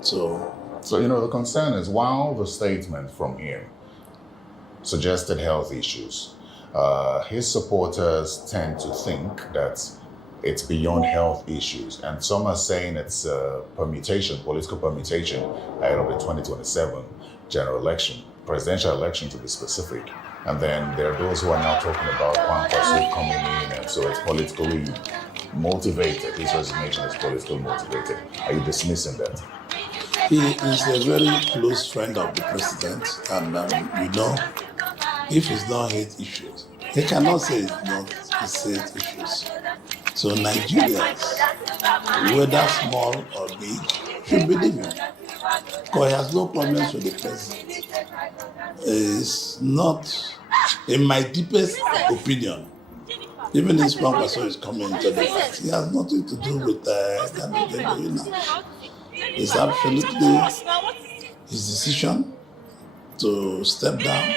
So, the concern is, while the statement from him suggested health issues, his supporters tend to think that it's beyond health issues. And some are saying it's a permutation, political permutation ahead of the 2027 general election, presidential election to be specific. And then there are those who are now talking about Kwankwaso coming in, and so it's politically motivated. His resignation is politically motivated. Are you dismissing that? He is a very close friend of the president, and if it's not hate issues, he cannot say it's not his hate issues. So Nigerians, whether small or big, should believe him, because he has no problems with the president. It's not, in my deepest opinion, even this Kwankwaso is coming into the party, he has nothing to do with Genevieve. It's absolutely his decision to step down.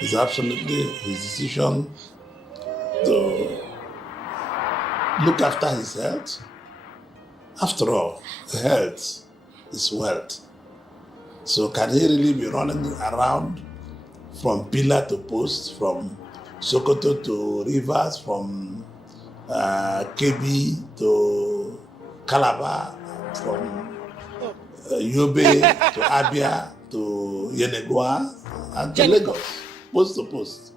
It's absolutely his decision to look after his health. After all, health is wealth. So can he really be running around from pillar to post, from Sokoto to Rivers, from Kebbi to Calabar, from Yobe to Abia to Yenegua and to Lagos, post to post?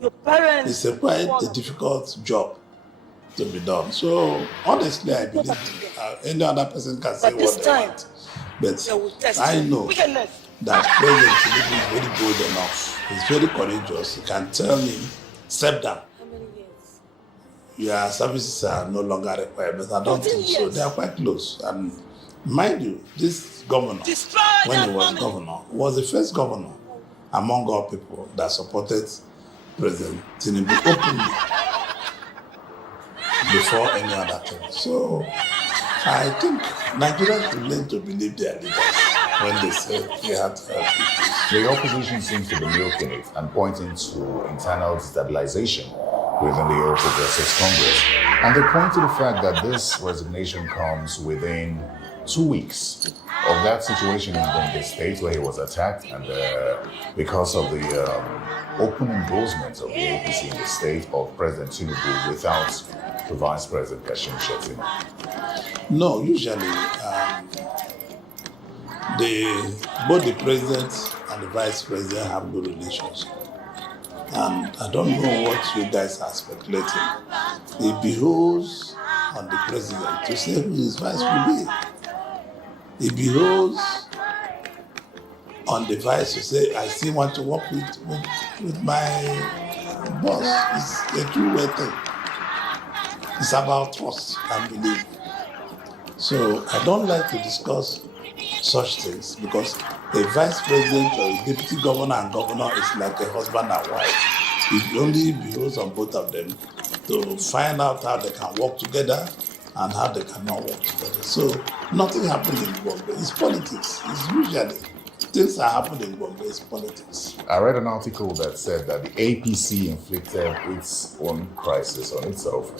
It's quite a difficult job to be done. So honestly, I believe any other person can say what they want. But I know that President Tinubu is very bold enough. He's very courageous. You can tell him, step down. Your services are no longer required, but I don't think so. They are quite close. And mind you, this governor, when he was governor, was the first governor among all people that supported President Tinubu openly before any other thing. So I think Nigerians will learn to believe their leaders when they say they have to help people. The opposition seems to be milking it and pointing to internal destabilization within the All Progressives Congress. And they point to the fact that this resignation comes within 2 weeks of that situation in Gombe State where he was attacked, and because of the open endorsement of the APC in the state of President Tinubu without the Vice President Kashim Shettima. No, usually both the president and the vice president have good relations. And I don't know what you guys are speculating. It behoves on the president to say who his vice will be. It behoves on the vice to say, I still want to work with my boss. It's a two-way thing. It's about trust and belief. So I don't like to discuss such things, because a vice president or a deputy governor and governor is like a husband and wife. It only behoves on both of them to find out how they can work together and how they cannot work together. So nothing happened in Bombay. It's politics. It's usually things that happen in Bombay. It's politics. I read an article that said that the APC inflicted its own crisis on itself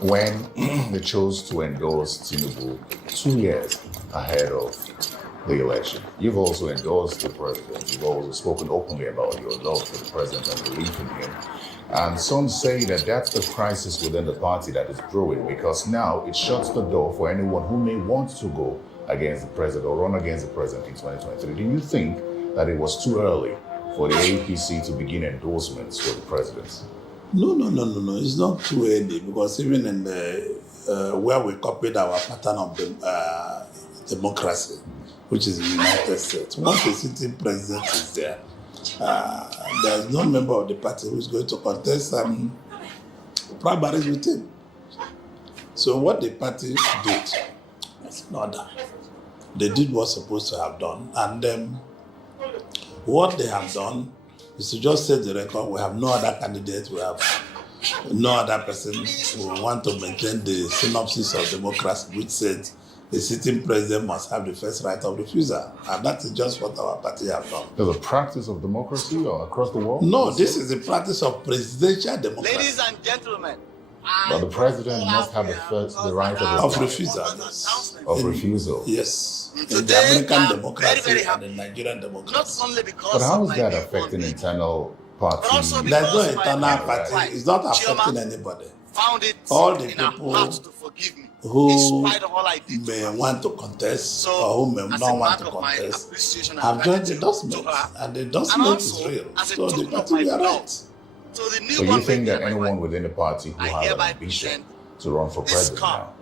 when they chose to endorse Tinubu 2 years ahead of the election. You've also endorsed the president. You've also spoken openly about your love for the president and belief in him. And some say that that's the crisis within the party that is brewing, because now it shuts the door for anyone who may want to go against the president or run against the president in 2023. Do you think that it was too early for the APC to begin endorsements for the president? No. It's not too early, because even in the where we copied our pattern of democracy, which is the United States, once the sitting president is there, there's no member of the party who is going to contest primaries with him. So what the party did was in order. They did what's supposed to have done, and what they have done is to just set the record. We have no other candidates. We have no other person. We want to maintain the synopsis of democracy, which said the sitting president must have the first right of refusal. And that is just what our party have done. There's a practice of democracy across the world? No, this is the practice of presidential democracy. Ladies and gentlemen. But the president must have the right of refusal. Yes. Of refusal. Yes. In the American democracy and the Nigerian democracy. But how is that affecting internal party? There's no internal party. It's not affecting anybody. All the people who may want to contest or who may not want to contest have joined the endorsement, and the endorsement is real. So the party will right. So you think that anyone within the party who has an ambition to run for president now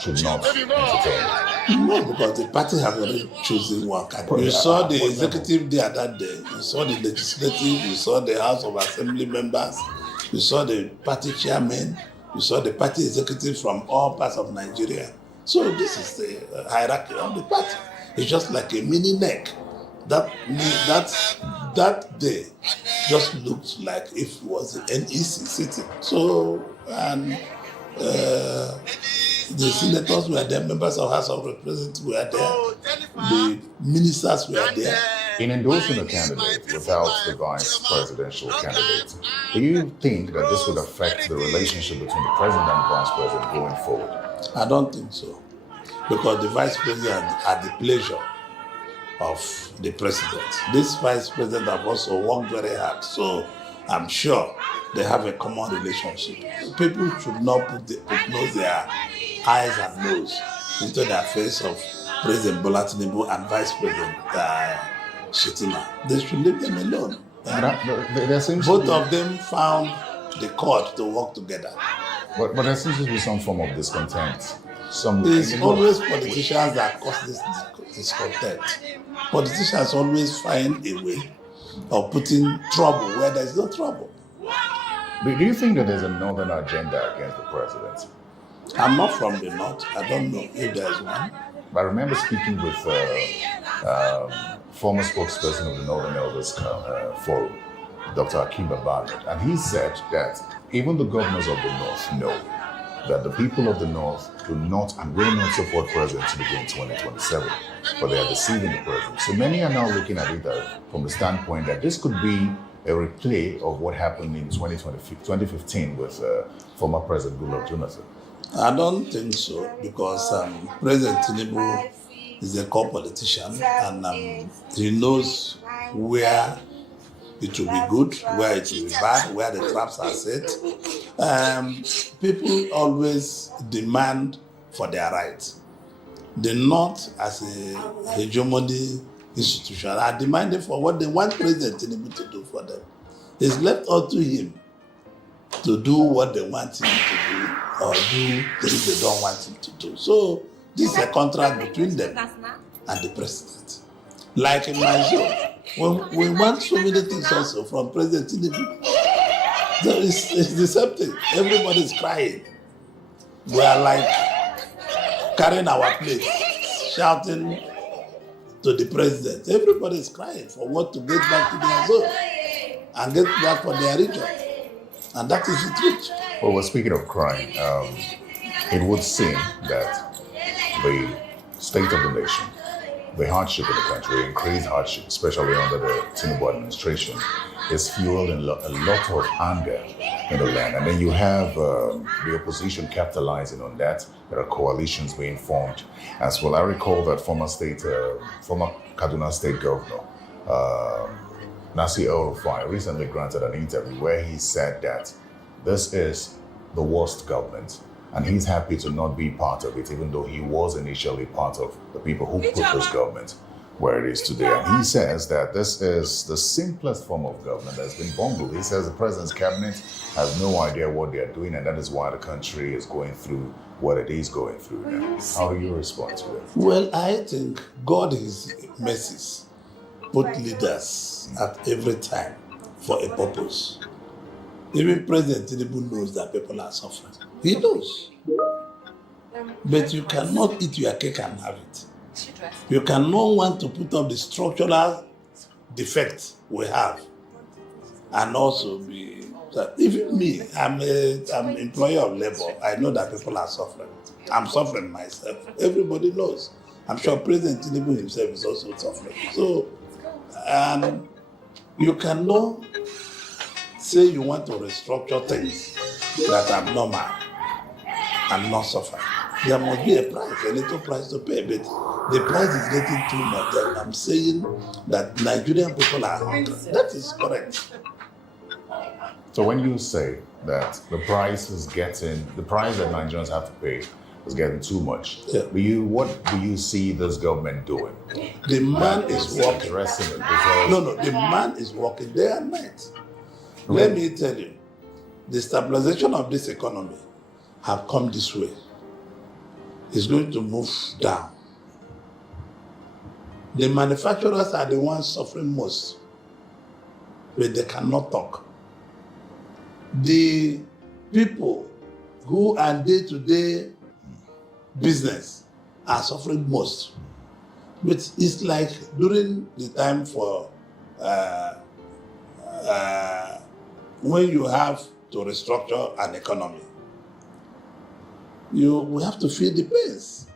should not entertain? No, because the party have already chosen one candidate. You saw the executive the other day, you saw the legislative, you saw the House of Assembly members, you saw the party chairman, you saw the party executive from all parts of Nigeria. So this is the hierarchy of the party. It's just like a mini neck. That day just looked like if it was an NEC sitting. So, and the senators were there, members of House of Representatives were there, the ministers were there. In endorsing a candidate without the vice presidential candidate, do you think that this would affect the relationship between the president and the vice president going forward? I don't think so, because the vice president had the pleasure of the president. This vice president have also worked very hard, so I'm sure they have a common relationship. People should not put their eyes and nose into the face of President Bola Tinubu and Vice President Shetima. They should leave them alone. Both of them found the chord to work together. But there seems to be some form of discontent. There's always politicians that cause this discontent. Politicians always find a way of putting trouble where there's no trouble. Do you think that there's a northern agenda against the president? I'm not from the north. I don't know if there's one. But I remember speaking with former spokesperson of the Northern Elders Forum, Dr. Akim Babanet, and he said that even the governors of the north know that the people of the north do not and will not support President Tinubu in 2027, but they are deceiving the president. So many are now looking at it from the standpoint that this could be a replay of what happened in 2015 with former President Goodluck Jonathan. I don't think so, because President Tinubu is a core politician, and he knows where it will be good, where it will be bad, where the traps are set. People always demand for their rights. The North, as a hegemony institution, are demanding for what they want President Tinubu to do for them. It's left up to him to do what they want him to do or do things they don't want him to do. So this is a contract between them and the president. Like in my show, we want so many things also from President Tinubu. So it's the same thing. Everybody's crying. We are like carrying our plates, shouting to the president. Everybody's crying for what to get back to their zone and get back for their region. And that is the truth. Well, speaking of crime, it would seem that the state of the nation the hardship in the country, increased hardship, especially under the Tinubu administration, is fueling a lot of anger in the land. And then you have the opposition capitalizing on that. There are coalitions being formed as well. I recall that former Kaduna State Governor, Nasir El-Rufai, recently granted an interview where he said that this is the worst government. And he's happy to not be part of it, even though he was initially part of the people who put this government where it is today. And he says that this is the simplest form of government that's been bungled. He says the president's cabinet has no idea what they're doing, and that is why the country is going through what it is going through now. How do you respond to that? Well, I think God is mercies put leaders at every time for a purpose. Even President Tinubu knows that people are suffering. He knows. But you cannot eat your cake and have it. You cannot want to put up the structural defects we have and also be... Even me, I'm an employer of labor. I know that people are suffering. I'm suffering myself. Everybody knows. I'm sure President Tinubu himself is also suffering. So, you cannot say you want to restructure things that are normal and not suffer. There must be a price, a little price to pay, but the price is getting too much. And I'm saying that Nigerian people are hungry. That is correct. So when you say that the price that Nigerians have to pay is getting too much, what do you see this government doing? The man is working. Addressing it because The man is working day and night. Let me tell you, the stabilization of this economy have come this way. It's going to move down. The manufacturers are the ones suffering most, but they cannot talk. The people who are day-to-day business are suffering most. But it's like during the time for when you have to restructure an economy, we have to feel the pains.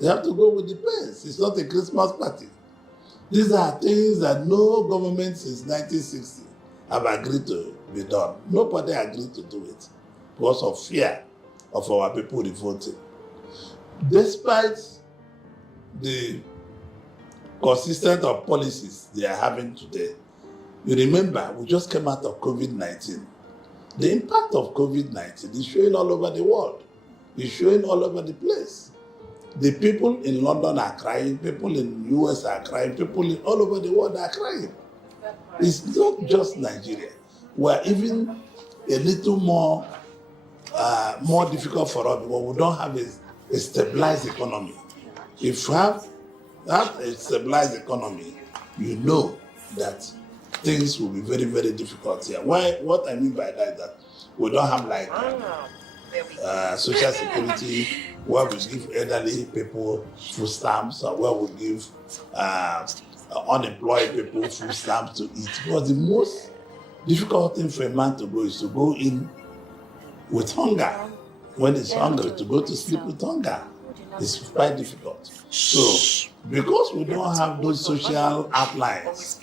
You have to go with the pains. It's not a Christmas party. These are things that no government since 1960 have agreed to be done. Nobody agreed to do it because of fear of our people revolting. Despite the consistent of policies they are having today, you remember, we just came out of COVID-19. The impact of COVID-19 is showing all over the world. It's showing all over the place. The people in London are crying, people in the US are crying, people all over the world are crying. It's not just Nigeria. We're even a little more difficult for us because we don't have a stabilized economy. If you have a stabilized economy, you know that things will be very, very difficult here. What I mean by that is that we don't have like social security where we give elderly people food stamps or where we give unemployed people food stamps to eat. Because the most difficult thing for a man to go is to go in with hunger. When he's hungry, to go to sleep with hunger is quite difficult. So, because we don't have those social outlines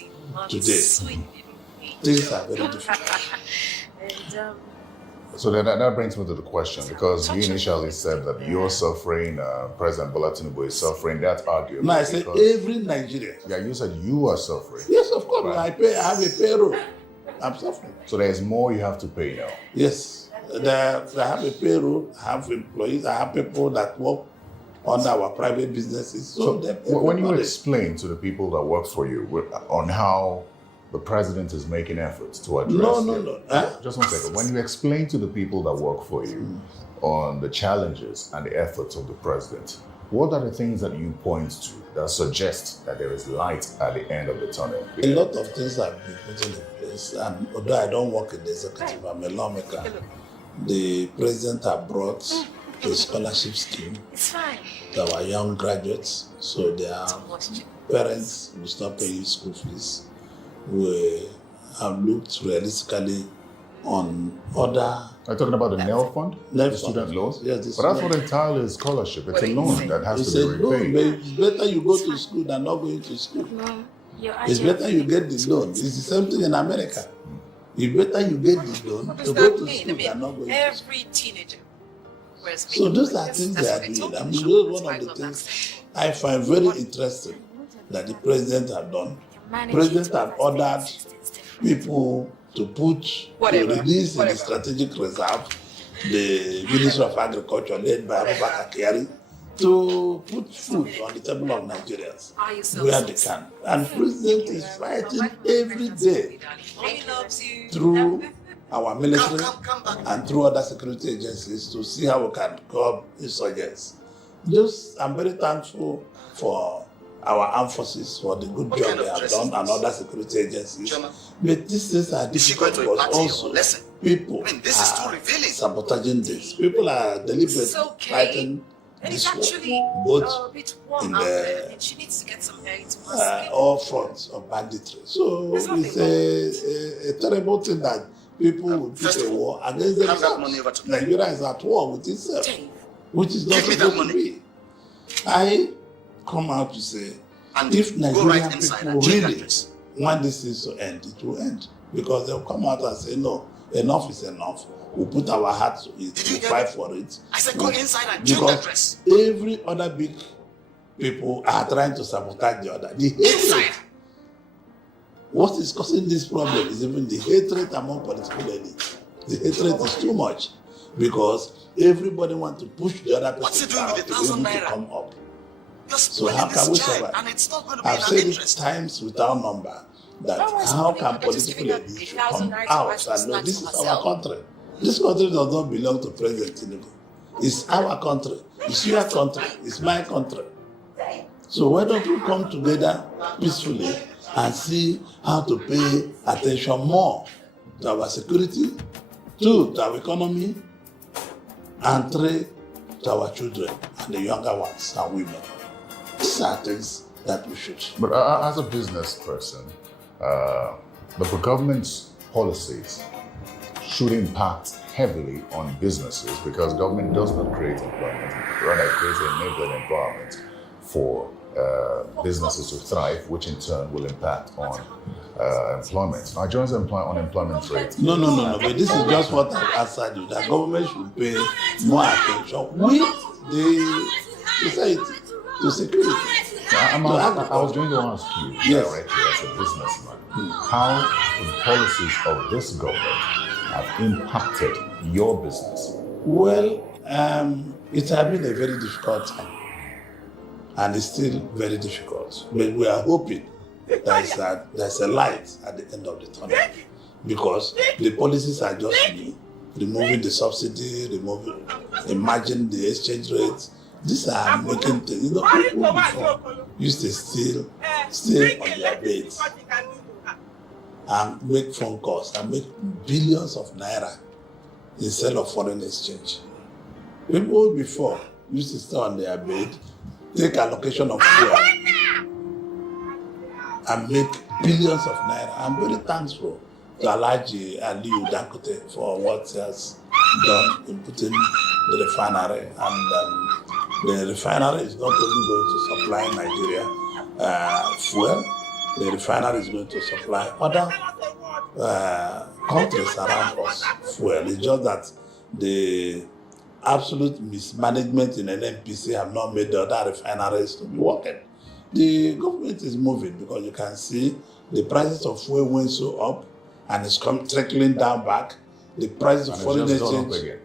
today, things are very difficult. So that brings me to the question, because you initially said that you're suffering, President Bola Tinubu is suffering. That argument. No, I said every Nigerian. Yeah, you said you are suffering. Yes, of course. Right. I have a payroll. I'm suffering. So there's more you have to pay now. Yes. I have a payroll, I have employees, I have people that work under our private businesses. So when you explain to the people that work for you on how the president is making efforts to address No. Just one second. When you explain to the people that work for you on the challenges and the efforts of the president, what are the things that you point to that suggest that there is light at the end of the tunnel? A lot of things have been put in place, and although I don't work in the executive, I'm a lawmaker. The president has brought a scholarship scheme to our young graduates, so their parents will stop paying school fees. We have looked realistically on other. Are you talking about the NEL fund? The student loans? Yes, but that's what entirely is scholarship. It's a loan that has to be repaid. But it's better you go to school than not going to school. It's better you get the loan. It's the same thing in America. It's better you get the loan to go to school than not going to school. Every teenager. So those are things they are doing. I mean, those are one of the things I find very interesting that the president have done. The president have ordered people to release in the strategic reserve the Ministry of Agriculture led by Abubakar Kyari to put food on the table of Nigerians where they can. And the president is fighting every day through our military and through other security agencies to see how we can curb insurgents. I'm very thankful for our armed forces for the good job they have done and other security agencies. But these things are difficult because also people are sabotaging this. People are deliberately fighting this war, both in the all fronts of banditry. So it's a terrible thing that people will put a war against themselves. Nigeria is at war with itself, which is not supposed to be. I come out to say, if Nigerian people really want this thing to end, it will end. Because they'll come out and say, no, enough is enough. We'll put our hearts to it, we'll fight for it. I said, go inside and change the dress. Every other big people are trying to sabotage the other. The hatred. What is causing this problem is even the hatred among political elites. The hatred is too much because everybody wants to push the other person down to be able to come up. So how can we survive? I've said it times without number that how can political elites come out and know this is our country? This country does not belong to President Tinubu. It's our country. It's your country. It's my country. So why don't we come together peacefully and see how to pay attention more to our security, to our economy, and three, to our children and the younger ones and women. These are things that we should. But as a business person, the government's policies should impact heavily on businesses because government does not create employment, rather it creates an enabling environment for businesses to thrive, which in turn will impact on employment. Nigerians' unemployment rate. No. But this is just what I answered you. That government should pay more attention with the society to security. I was going to ask you directly as a businessman, how the policies of this government have impacted your business? Well, it has been a very difficult time. And it's still very difficult. But we are hoping there's a light at the end of the tunnel. Because the policies are just new. Removing the subsidy, imagine the exchange rates. These are making things. People before used to stay on their beds and make phone calls and make billions of naira instead of foreign exchange. People before used to stay on their bed, take allocation of fuel and make billions of naira. I'm very thankful to Alhaji Aliyu Dangote for what he has done in putting the refinery. And the refinery is not only going to supply Nigeria fuel, the refinery is going to supply other countries around us fuel. It's just that the absolute mismanagement in NNPC have not made the other refineries to be working. The government is moving because you can see the prices of fuel went so up and it's trickling down back. The price of foreign exchange,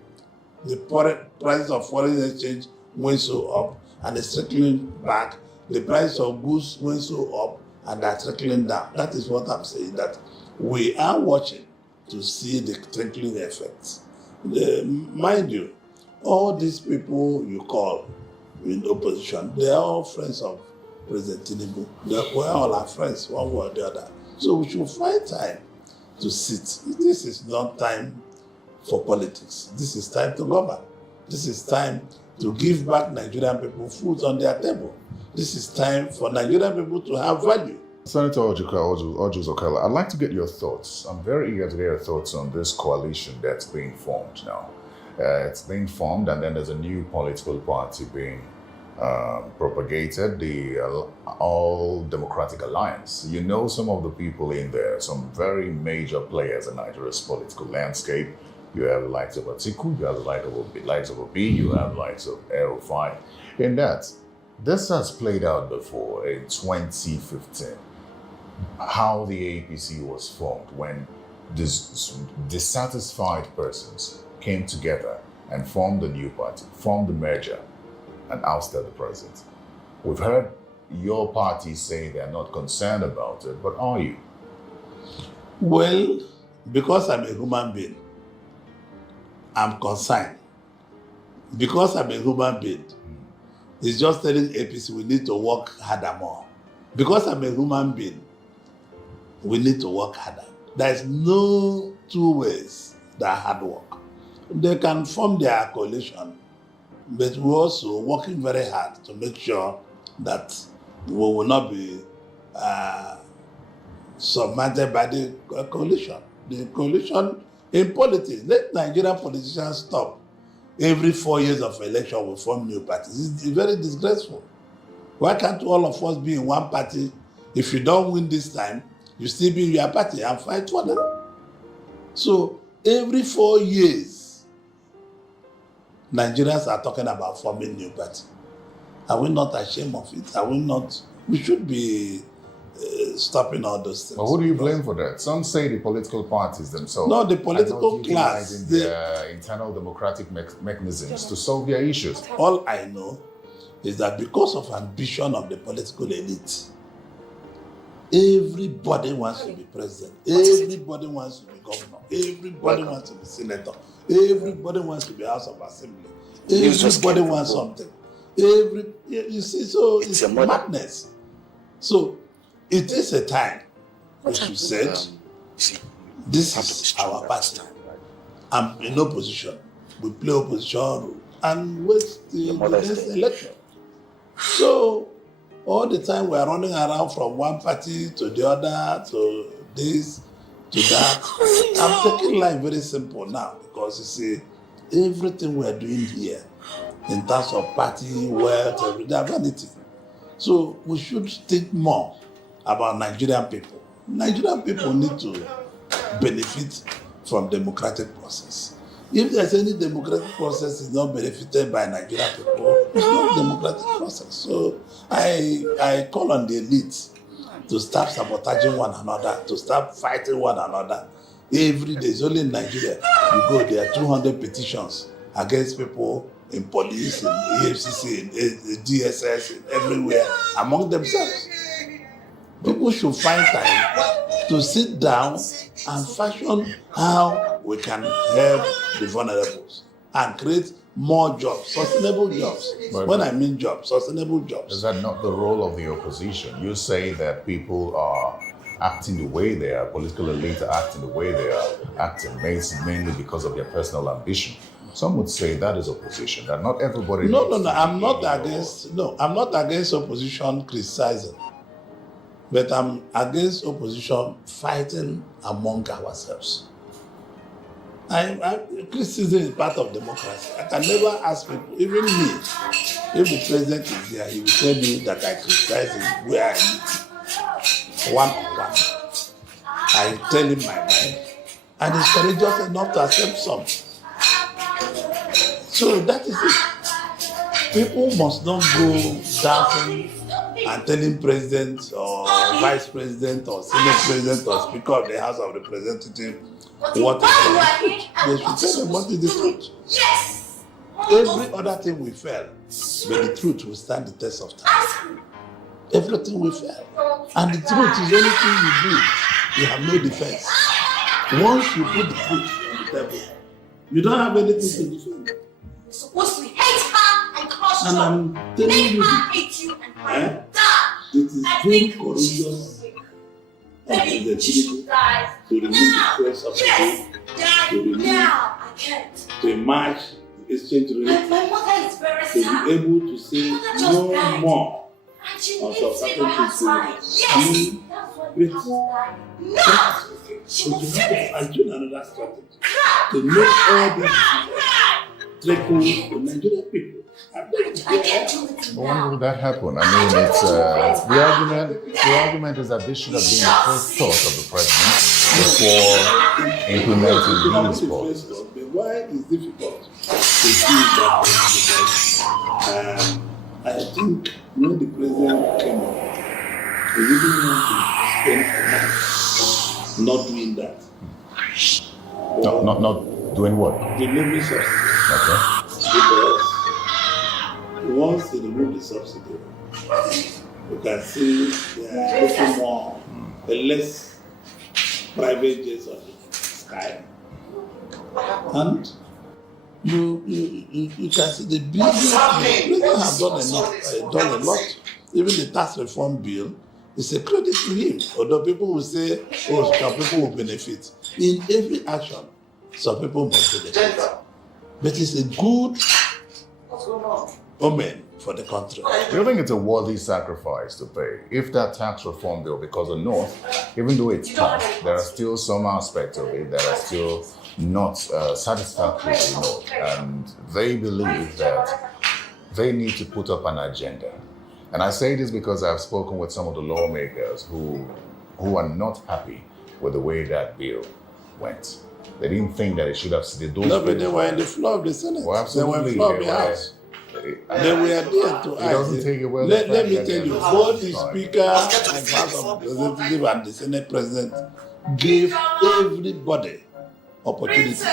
price of foreign exchange went so up and it's trickling back. The price of goods went so up and they're trickling down. That is what I'm saying, that we are watching to see the trickling effects. Mind you, all these people you call in opposition, they are all friends of President Tinubu. We're all our friends, one way or the other. So we should find time to sit. This is not time for politics. This is time to govern. This is time to give back Nigerian people food on their table. This is time for Nigerian people to have value. Senator Ojuzokela, I'd like to get your thoughts. I'm very eager to get your thoughts on this coalition that's being formed now. It's being formed, and then there's a new political party being propagated, the All Democratic Alliance. You know some of the people in there, some very major players in Nigeria's political landscape. You have the likes of Atiku, you have the likes of Obi, you have the likes of El-Rufai. In that, this has played out before in 2015. How the APC was formed when dissatisfied persons came together and formed a new party, formed a merger, and ousted the president. We've heard your party say they're not concerned about it, but are you? Well, because I'm a human being, I'm concerned. Because I'm a human being, it's just telling APC we need to work harder more. Because I'm a human being, we need to work harder. There's no two ways that hard work. They can form their coalition, but we're also working very hard to make sure that we will not be submerged by the coalition. The coalition in politics, let Nigerian politicians stop. Every 4 years of election, we form new parties. It's very disgraceful. Why can't all of us be in one party? If you don't win this time, you still be in your party and fight for them. So every 4 years, Nigerians are talking about forming new party. Are we not ashamed of it? Are we not? We should be stopping all those things. But who do you blame for that? Some say the political parties themselves. No, the political class. Their internal democratic mechanisms to solve their issues. All I know is that because of ambition of the political elite, everybody wants to be president. Everybody wants to be governor. Everybody wants to be senator. Everybody wants to be House of Assembly. Everybody wants something. You see, so it's a madness. So it is a time, as you said, this is our party. I'm in opposition. We play opposition role and wait till the next election. So all the time we are running around from one party to the other, to this, to that. I'm taking life very simple now because you see, everything we are doing here in terms of party, wealth, they are vanity. So we should think more about Nigerian people. Nigerian people need to benefit from democratic process. If there's any democratic process is not benefited by Nigerian people, it's not a democratic process. So I call on the elite to stop sabotaging one another, to stop fighting one another. Every day, it's only in Nigeria, you go, there are 200 petitions against people in police, in EFCC, in DSS, in everywhere, among themselves. People should find time to sit down and fashion how we can help the vulnerables and create more jobs, sustainable jobs. But when I mean jobs, sustainable jobs. Is that not the role of the opposition? You say that people are acting the way they are, political elite are acting the way they are acting, mainly because of their personal ambition. Some would say that is opposition, that not everybody... No, I'm not against opposition criticizing. But I'm against opposition fighting among ourselves. Criticism is part of democracy. I can never ask people, even me, if the president is here, he will tell me that I criticize him where I meet. One-on-one. I tell him my mind. And he's courageous enough to accept some. So that is it. People must not go dancing and telling president or vice president or senate president or speaker of the House of Representatives what is wrong. They should tell them what is the truth. Every other thing we fail, but the truth will stand the test of time. Everything we fail. And the truth is anything you do, you have no defense. Once you put the truth on the table, you don't have anything to defend. You're supposed to hate her and cause And I'm telling make you, her hate you and her die. it is very courageous Baby, you should die. to remove the stress of Yes, the die to remove, now. I can't. to match the exchange rate, My mother is very to sad. be able to say Mother just no died. more. And she Also, needs me by her side. Yes! That's what you have to die. No! She will finish. I do another strategy. To make all these trickle to Nigerian people. I can't do it. When will that happen? I mean, it's the argument is that this should have been the first thought of the president before implementing these policies. Why is it difficult to see that? I think when the president came up, he didn't want to spend time not doing that. Not doing what? Removing subsidy. Okay. Because once they remove the subsidy, you can see they are looking more, less private jets on the sky. And you can see the president has done a lot. Even the tax reform bill is a credit to him. Although people will say, oh, some people will benefit. In every action, some people must benefit. But it's a good omen for the country. Do you think it's a worthy sacrifice to pay? If that tax reform bill, because the North, even though it's passed, there are still some aspects of it that are still not satisfactory to the North. And they believe that they need to put up an agenda. And I say this because I've spoken with some of the lawmakers who are not happy with the way that bill went. They didn't think that it should have stayed. No, but they were in the floor of the Senate. Well, absolutely. They were in the floor of the House. They were there to act. It doesn't take away Let me tell you, both the Speaker and House of Representatives and the Senate President gave everybody opportunity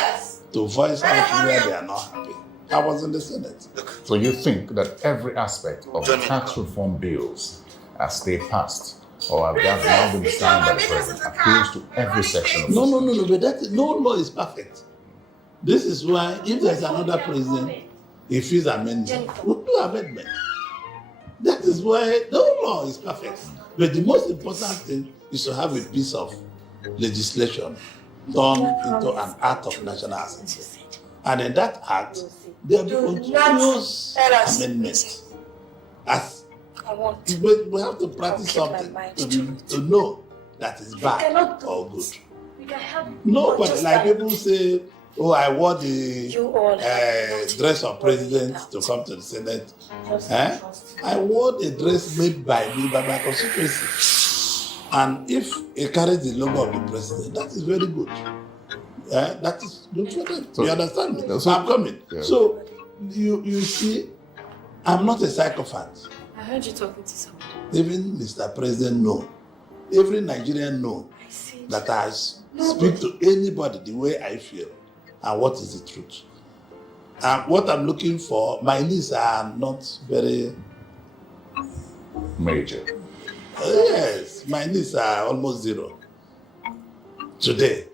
to voice out where they are not happy. I was in the Senate. So you think that every aspect of the tax reform bills, as they passed, or have now been signed by the president, appeals to every section of the No, but no law is perfect. This is why if there's another president, if he's amendment, we'll do amendment. That is why no law is perfect. But the most important thing is to have a piece of legislation turned into an act of national assembly. And in that act, there will be continuous amendments. As we have to practice something to know that is bad or good. Nobody, like people say, oh, I wore the dress of president to come to the Senate. I wore a dress made by me, by my constituency. And if it carries the logo of the president, that is very good. That is good for them. You understand me? So I'm coming. Yeah. So you see, I'm not a psychopath. I heard you talking to someone. Even Mr. President know. Every Nigerian know that I speak to anybody the way I feel and what is the truth. And what I'm looking for, my needs are not very major. Yes, my needs are almost zero. Today,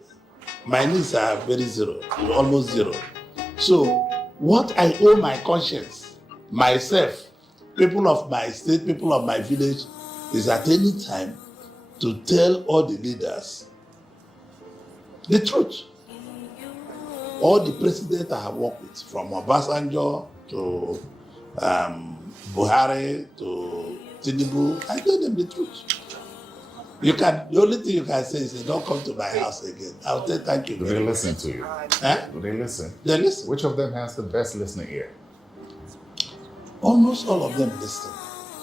my needs are very zero, almost zero. So, what I owe my conscience, myself, people of my state, people of my village, is at any time to tell all the leaders the truth. All the presidents I have worked with, from Obasanjo to Buhari to Tinubu, I tell them the truth. The only thing you can say is, don't come to my house again. I'll say thank you. Do they listen to you? Do they listen? They listen. Which of them has the best listening ear? Almost all of them listen.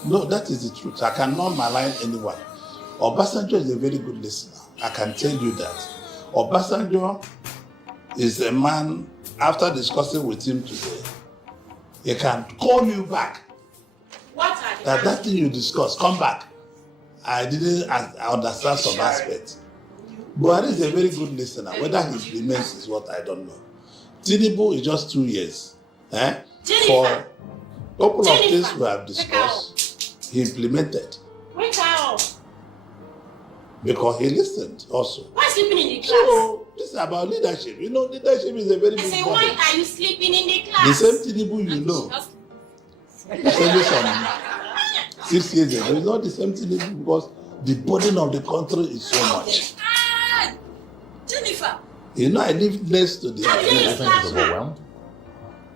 No, that is the truth. I cannot malign anyone. Obasanjo is a very good listener. I can tell you that. Obasanjo is a man, after discussing with him today, he can call you back. That thing you discussed, come back. I didn't understand some aspects. Buhari is a very good listener. Whether he implements is what I don't know. Tinubu is just 2 years. For a couple of things we have discussed, he implemented. Wake up! Because he listened also. Why sleeping in the class? So, this is about leadership. You know, leadership is a very big body. Why are you sleeping in the class? The same Tinubu you know. Maybe some 6 years ago. It's not the same Tinubu because the burden of the country is so much. Jennifer! You know, I live next to the... Do you think it's overwhelmed?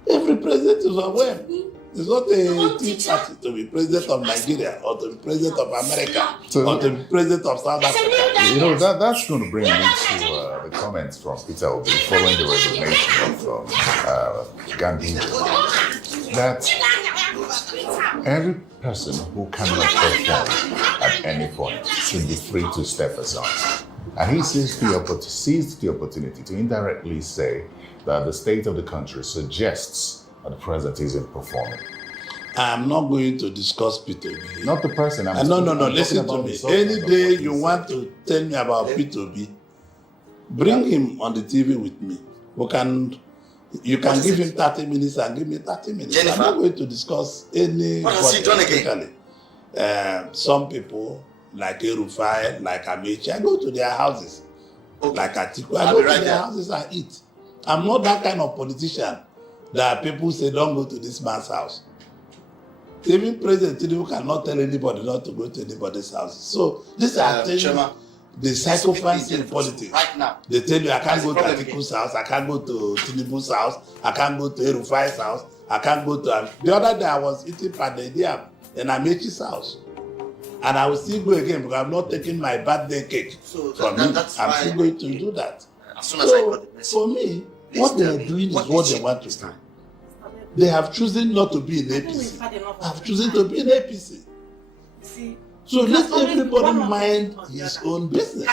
Every president is overwhelmed. It's not a tea party to be president of Nigeria or to be president of America or to be president of South Africa. You know, that's going to bring me to the comments from Peter Obi following the resignation of Gandhi. That every person who cannot perform at any point should be free to step aside. And he seized the opportunity to indirectly say that the state of the country suggests that the president isn't performing. I'm not going to discuss P2B. Not the person. No. Listen to me. Any day you want to tell me about P2B, bring him on the TV with me. You can give him 30 minutes and give me 30 minutes. Jennifer. I'm not going to discuss any. What has he done again? Some people, like Erufai, like Ameachi, I go to their houses. Okay. Like Atiku, I go to their houses and eat. I'm not that kind of politician that people say don't go to this man's house. Even President Tinubu cannot tell anybody not to go to anybody's house. So these are things, the psychopaths in politics. Right now. They tell you I can't go to Atiku's house, I can't go to Tinubu's house, I can't go to Erufai's house, I can't go to... The other day I was eating padediyam in Amechi's house. And I will still go again because I'm not taking my birthday cake from him. I'm still going to do that. As soon as I got the message. For me, what they are doing is what they want to do. They have chosen not to be in APC. Have chosen to be in APC. So let everybody mind his own business.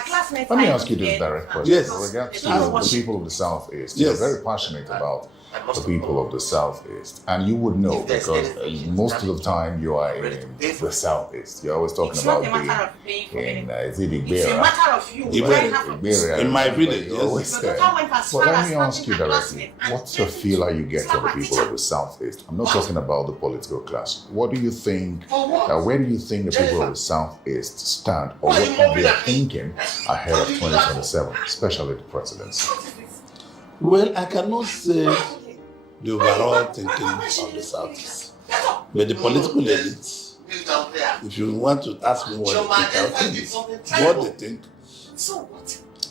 Let me ask you this direct question. Yes. In regards to the people of the Southeast, you're very passionate about the people of the Southeast. And you would know because most of the time you are in the Southeast. You're always talking about being in Igbera. In my village, you're always there. But let me ask you directly, what's the feeler you get from the people of the Southeast? I'm not talking about the political class. What do you think, where do you think the people of the Southeast stand or what are they thinking ahead of 2027, especially the presidency? Well, I cannot say the overall thinking of the Southeast. But the political elites, if you want to ask me what they think,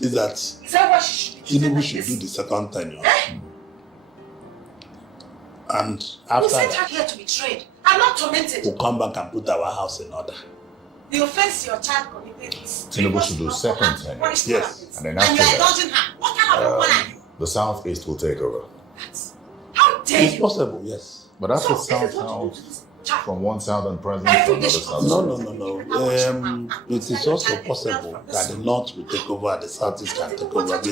is that Tinubu should do the second tenure. And after that, we'll come back and put our house in order. The offense your child committed. Tinubu should do second tenure. Yes. And then after that, the Southeast will take over. How dare you? It's possible, yes. But that's the South from one southern president to another southern. No. It is also possible that the North will take over, the Southeast can take over. It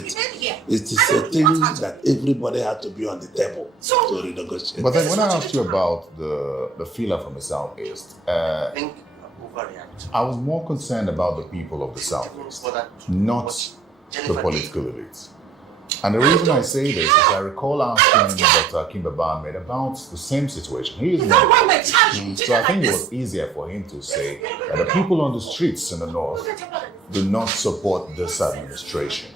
is a thing that everybody had to be on the table to renegotiate. But then when I asked you about the feeler from the Southeast, I was more concerned about the people of the Southeast, not the political elites. And the reason I say this is I recall asking Dr. Kimba Barnett about the same situation. He is one. So I think it was easier for him to say that the people on the streets in the north do not support this administration.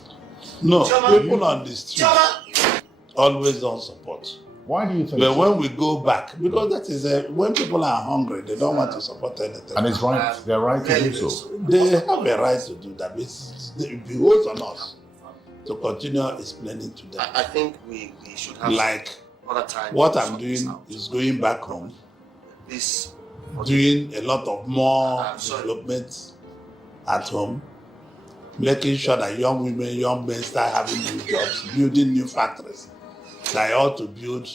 No, people on the streets always don't support. Why do you think? But when we go back, because that is when people are hungry, they don't want to support anything. And it's right, they're right to do so. They have a right to do that. It behoves on us to continue explaining to them. I think we should have other time. What I'm doing is going back home, doing a lot of more development at home, making sure that young women, young men start having new jobs, building new factories. That I ought to build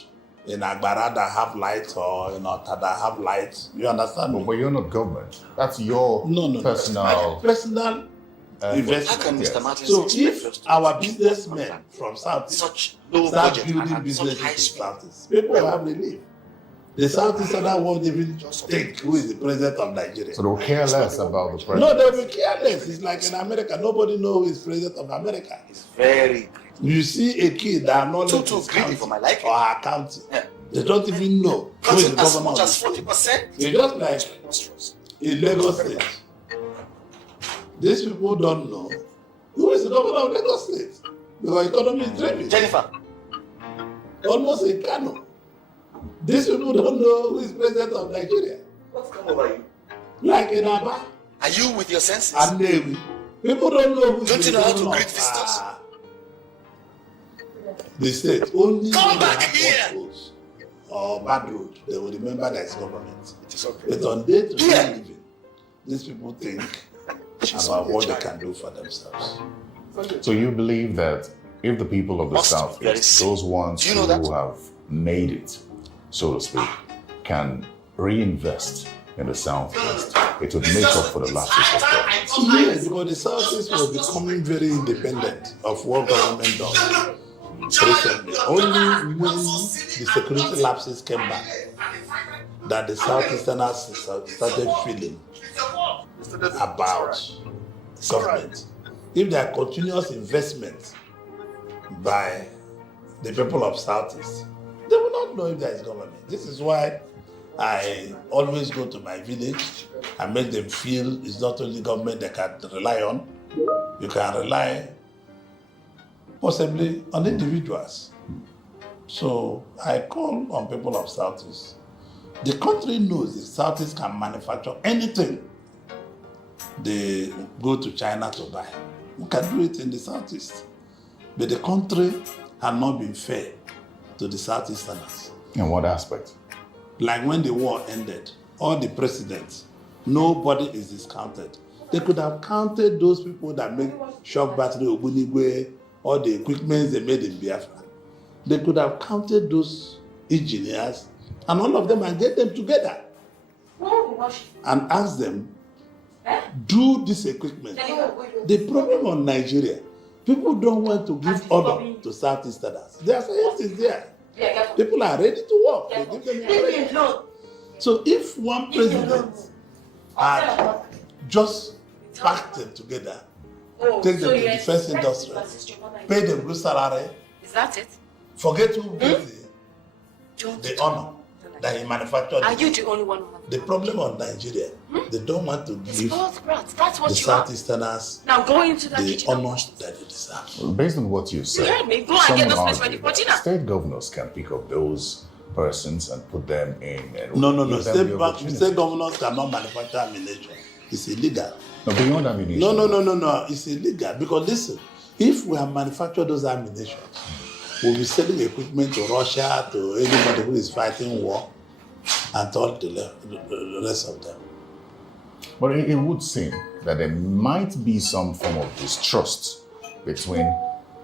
in Agbara that have lights or in Ota that have lights. You understand me? But you're not government. That's your personal investment. Yes. So if our businessmen from Southeast start building businesses in Southeast, people will have relief. The Southeasterners won't even think who is the president of Nigeria. So they'll care less about the president. No, they will care less. It's like in America. Nobody knows who is president of America. It's very You see a kid that are not too greedy for my liking or her county. Yeah. They don't even know who is the governor. As much as 40%. It's just like in Lagos State. These people don't know who is the governor of Lagos State. Because economy is driving. Jennifer. Almost in Kano. These people don't know who is president of Nigeria. What's come over you? Like in Aba. Are you with your senses? And Navy. People don't know who is Don't you know how to greet visitors? The state only come back here or bad road, they will remember there is government. But on day-to-day living, these people think about what they can do for themselves. So you believe that if the people of the Southeast, those ones who have made it, so to speak, can reinvest in the Southeast, it would make up for the lapses of government? Yes, because the Southeast was becoming very independent of what government does. Recently, only when the security lapses came back that the Southeasterners started feeling about government. If there are continuous investment by the people of Southeast, they will not know if there is government. This is why I always go to my village and make them feel it's not only government they can rely on. You can rely possibly on individuals. So I call on people of Southeast. The country knows the Southeast can manufacture anything they go to China to buy. We can do it in the Southeast. But the country has not been fair to the Southeasterners. In what aspect? Like when the war ended, all the presidents, nobody is discounted. They could have counted those people that make shock battery, Ogbunigwe, all the equipment they made in Biafra. They could have counted those engineers and all of them and get them together and ask them, do this equipment. The problem on Nigeria, people don't want to give order to Southeasterners. There are scientists there. People are ready to work. They give them encouragement. So if one president had just packed them together, take them to the defense industry, pay them good salary. Is that it? Forget who gives the honor that he manufactured. Are you the only one? The problem on Nigeria, they don't want to give That's what the you are. Southeasterners Now go into that the kitchen. honors that they deserve. Based on what you said, You heard me. Go and get those plates ready for dinner. state governors can pick up those persons and put them in. And No. give them the opportunity. State governors cannot manufacture ammunition. It's illegal. No, beyond ammunition. No. It's illegal. Because listen, if we have manufactured those ammunition, we'll be selling equipment to Russia, to anybody who is fighting war, and all the rest of them. But it would seem that there might be some form of distrust between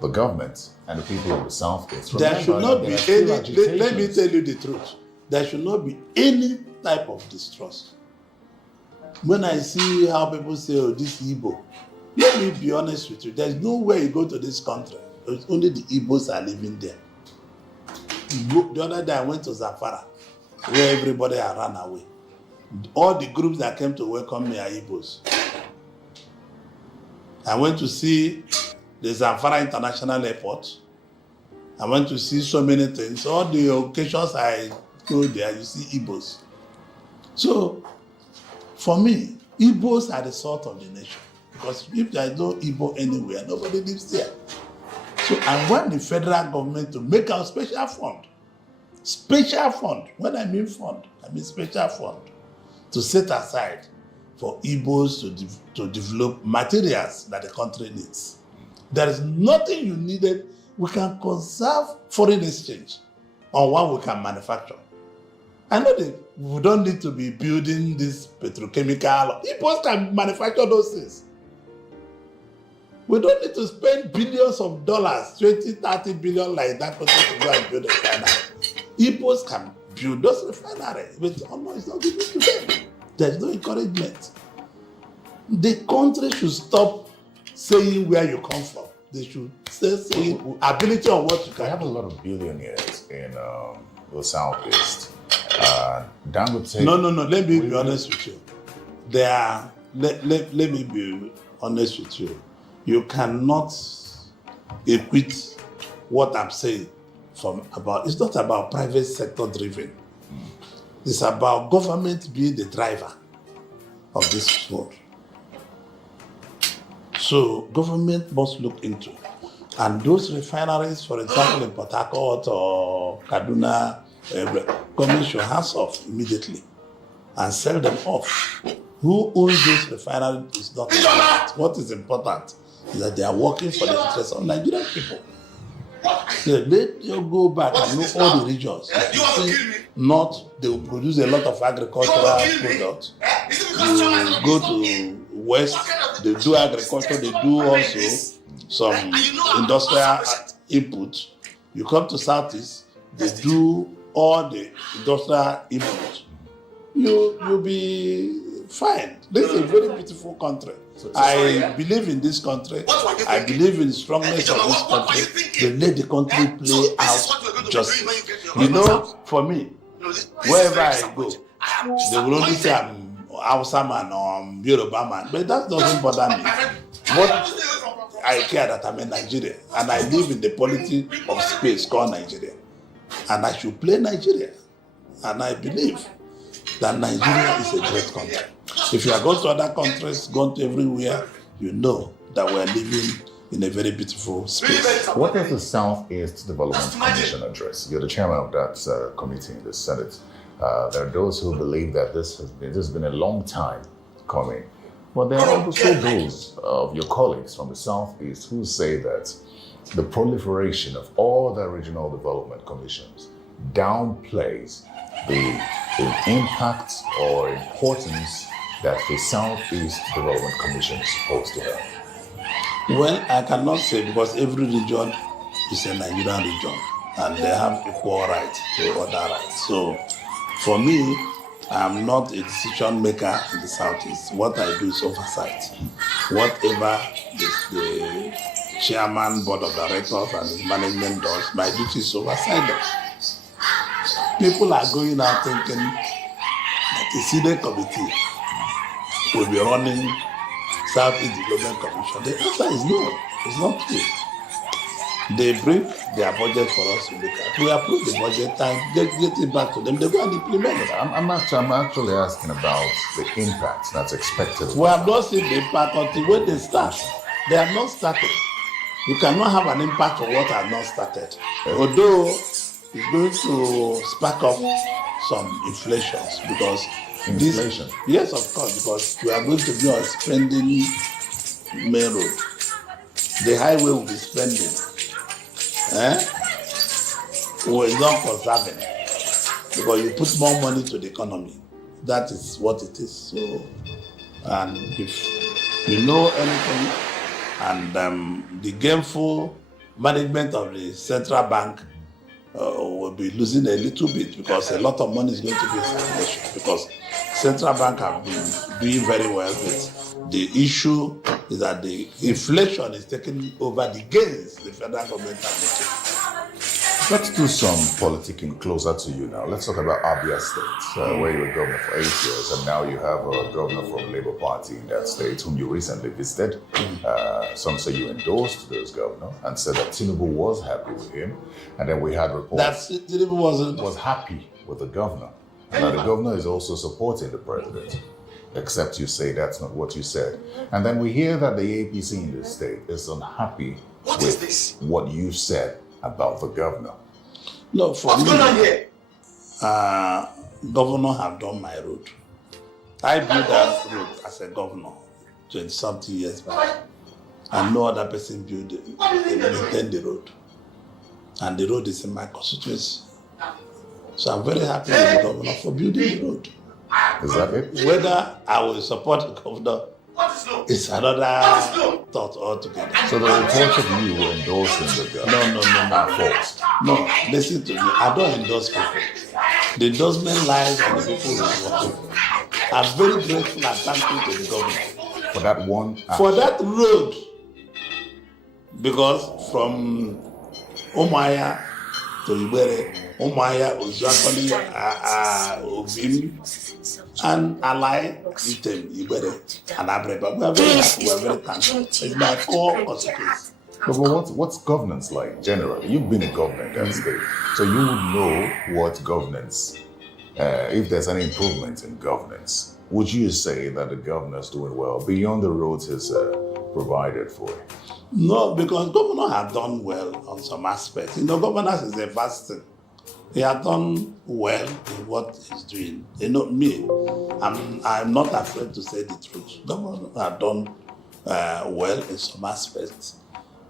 the government and the people of the Southeast. There should not be any, let me tell you the truth, there should not be any type of distrust. When I see how people say, oh, this Igbo, let me be honest with you, there's no way you go to this country, it's only the Igbos are living there. The other day I went to Zamfara, where everybody had run away. All the groups that came to welcome me are Igbos. I went to see the Zamfara International Airport. I went to see so many things. All the occasions I go there, you see Igbos. So, for me, Igbos are the salt of the nation. Because if there is no Igbo anywhere, nobody lives there. So I want the federal government to make a special fund. Special fund. When I mean fund, I mean special fund. To set aside for Igbos to develop materials that the country needs. There is nothing you needed. We can conserve foreign exchange on what we can manufacture. I know that we don't need to be building this petrochemical. Igbos can manufacture those things. We don't need to spend billions of dollars, 20, 30 billion like that country to go and build a refinery. Igbos can build those refineries, but no, it's not given to them. There's no encouragement. The country should stop saying where you come from. They should start saying ability of what you can. We have a lot of billionaires in the Southeast. Dangote. No. Let me be honest with you. There are. Let me be honest with you. You cannot equate what I'm saying from about. It's not about private sector driven. It's about government being the driver of this world. So government must look into. And those refineries, for example, in Port Harcourt or Kaduna, government should hands off immediately and sell them off. Who owns those refineries is not important. What is important is that they are working for the interests of Nigerian people. So let you go back and know all the regions. You see, North, they will produce a lot of agricultural products. You go to West, they do agriculture, they do also some industrial input. You come to Southeast, they do all the industrial input. You'll be fine. This is a very beautiful country. I believe in this country. I believe in the strongness of this country. They let the country play out justice. You know, for me, wherever I go, they will only say I'm Hausa man or I'm Yoruba man, but that doesn't bother me. What I care that I'm a Nigerian and I live in the polity of space called Nigeria, and I should play Nigeria, and I believe that Nigeria is a great country. If you are going to other countries, going to everywhere, you know that we are living in a very beautiful space. What does the Southeast Development Commission address? You're the chairman of that committee in the Senate. There are those who believe that this has been a long time coming. But there are also those of your colleagues from the Southeast who say that the proliferation of all the regional development commissions downplays the impact or importance that the Southeast Development Commission is supposed to have. Well, I cannot say because every region is a Nigerian region and they have equal rights to other rights. So for me, I'm not a decision maker in the Southeast. What I do is oversight. Whatever the chairman, board of directors and his management does, my duty is oversight them. People are going out thinking that the Senate committee will be running Southeast Development Commission. The answer is no. It's not true. They bring their budget for us to look at. We approve the budget and get it back to them. They go and implement it. I'm actually asking about the impact that's expected. We have not seen the impact until when they start. They have not started. You cannot have an impact on what has not started. Although it's going to spark up some inflations because inflation. Yes, of course, because we are going to be on spending main road. The highway will be spending. We're not conserving because you put more money to the economy. That is what it is. So, and if you know anything, and the gameful management of the central bank will be losing a little bit because a lot of money is going to be in circulation because central bank have been doing very well with the issue is that the inflation is taking over the gains the federal government are making. Let's do some politicking closer to you now. Let's talk about Abia State, where you were governor for 8 years, and now you have a governor from Labour Party in that state, whom you recently visited. Some say you endorsed this governor and said that Tinubu was happy with him, and then we had reports that Tinubu was happy with the governor. Now the governor is also supporting the president, except you say that's not what you said. And then we hear that the APC in the state is unhappy with what you said about the governor. No, for me, governor have done my road. I built that road as a governor 20-something years back, and no other person built it. They maintained the road, and the road is in my constituency. So I'm very happy with the governor for building the road. Is that it? Whether I will support the governor is another thought altogether. So the reports of you were endorsing the governor? No. False. No, listen to me. I don't endorse people. The endorsement lies on the people who are working. I'm very grateful and thankful to the government. For that one action. For that road. Because from Omaya to Ibere, Omaya, Ozuakoli, Obim, and Alai, Item, Ibere, and Abreba. We are very happy, we are very thankful. It's my core consequence. But what's governance like generally? You've been a governor in that state, so you would know what governance, if there's any improvement in governance. Would you say that the governor is doing well beyond the roads he's provided for? No, because governor have done well on some aspects. Governance is a vast thing. He has done well in what he's doing. Me, I'm not afraid to say the truth. Governor have done well in some aspects.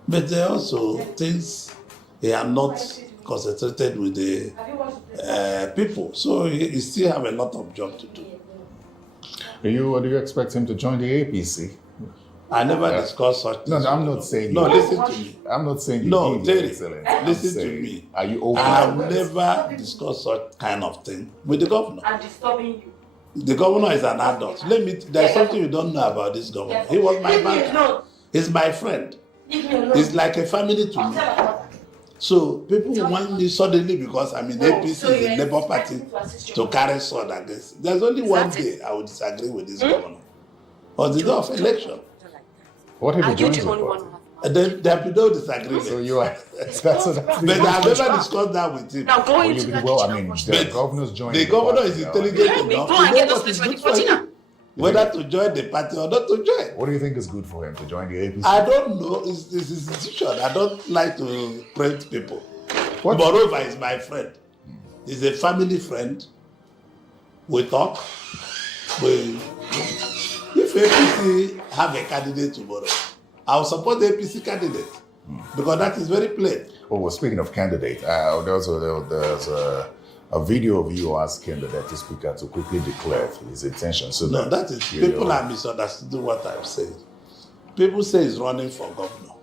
But there are also things he had not concentrated with the people. So he still have a lot of job to do. Do you expect him to join the APC? I never discussed such things. No, I'm not saying No, you. listen to me. I'm not saying you. No, Terry, listen to me. Are you open? I have never discussed such kind of thing with the governor. I'm disturbing you. The governor is an adult. There's something you don't know about this governor. He was my man. He's my friend. He's like a family to me. So people want me suddenly because I'm in APC, the Labour Party, to carry sword against. There's only one day I would disagree with this governor. On the day of election. What have you joined the party? There have been no disagreement. So you are. But I've never discussed that with him. Now go into the governor's joined. The governor is intelligent enough to know what is good for him. Whether to join the party or not to join. What do you think is good for him to join the APC? I don't know. It's his institution. I don't like to print people. Moreover, he's my friend. He's a family friend. We talk. If APC have a candidate tomorrow, I'll support the APC candidate because that is very plain. Oh, well, speaking of candidate, there's a video of you asking the deputy speaker to quickly declare his intention. So no, that is people are misunderstanding what I'm saying. People say he's running for governor.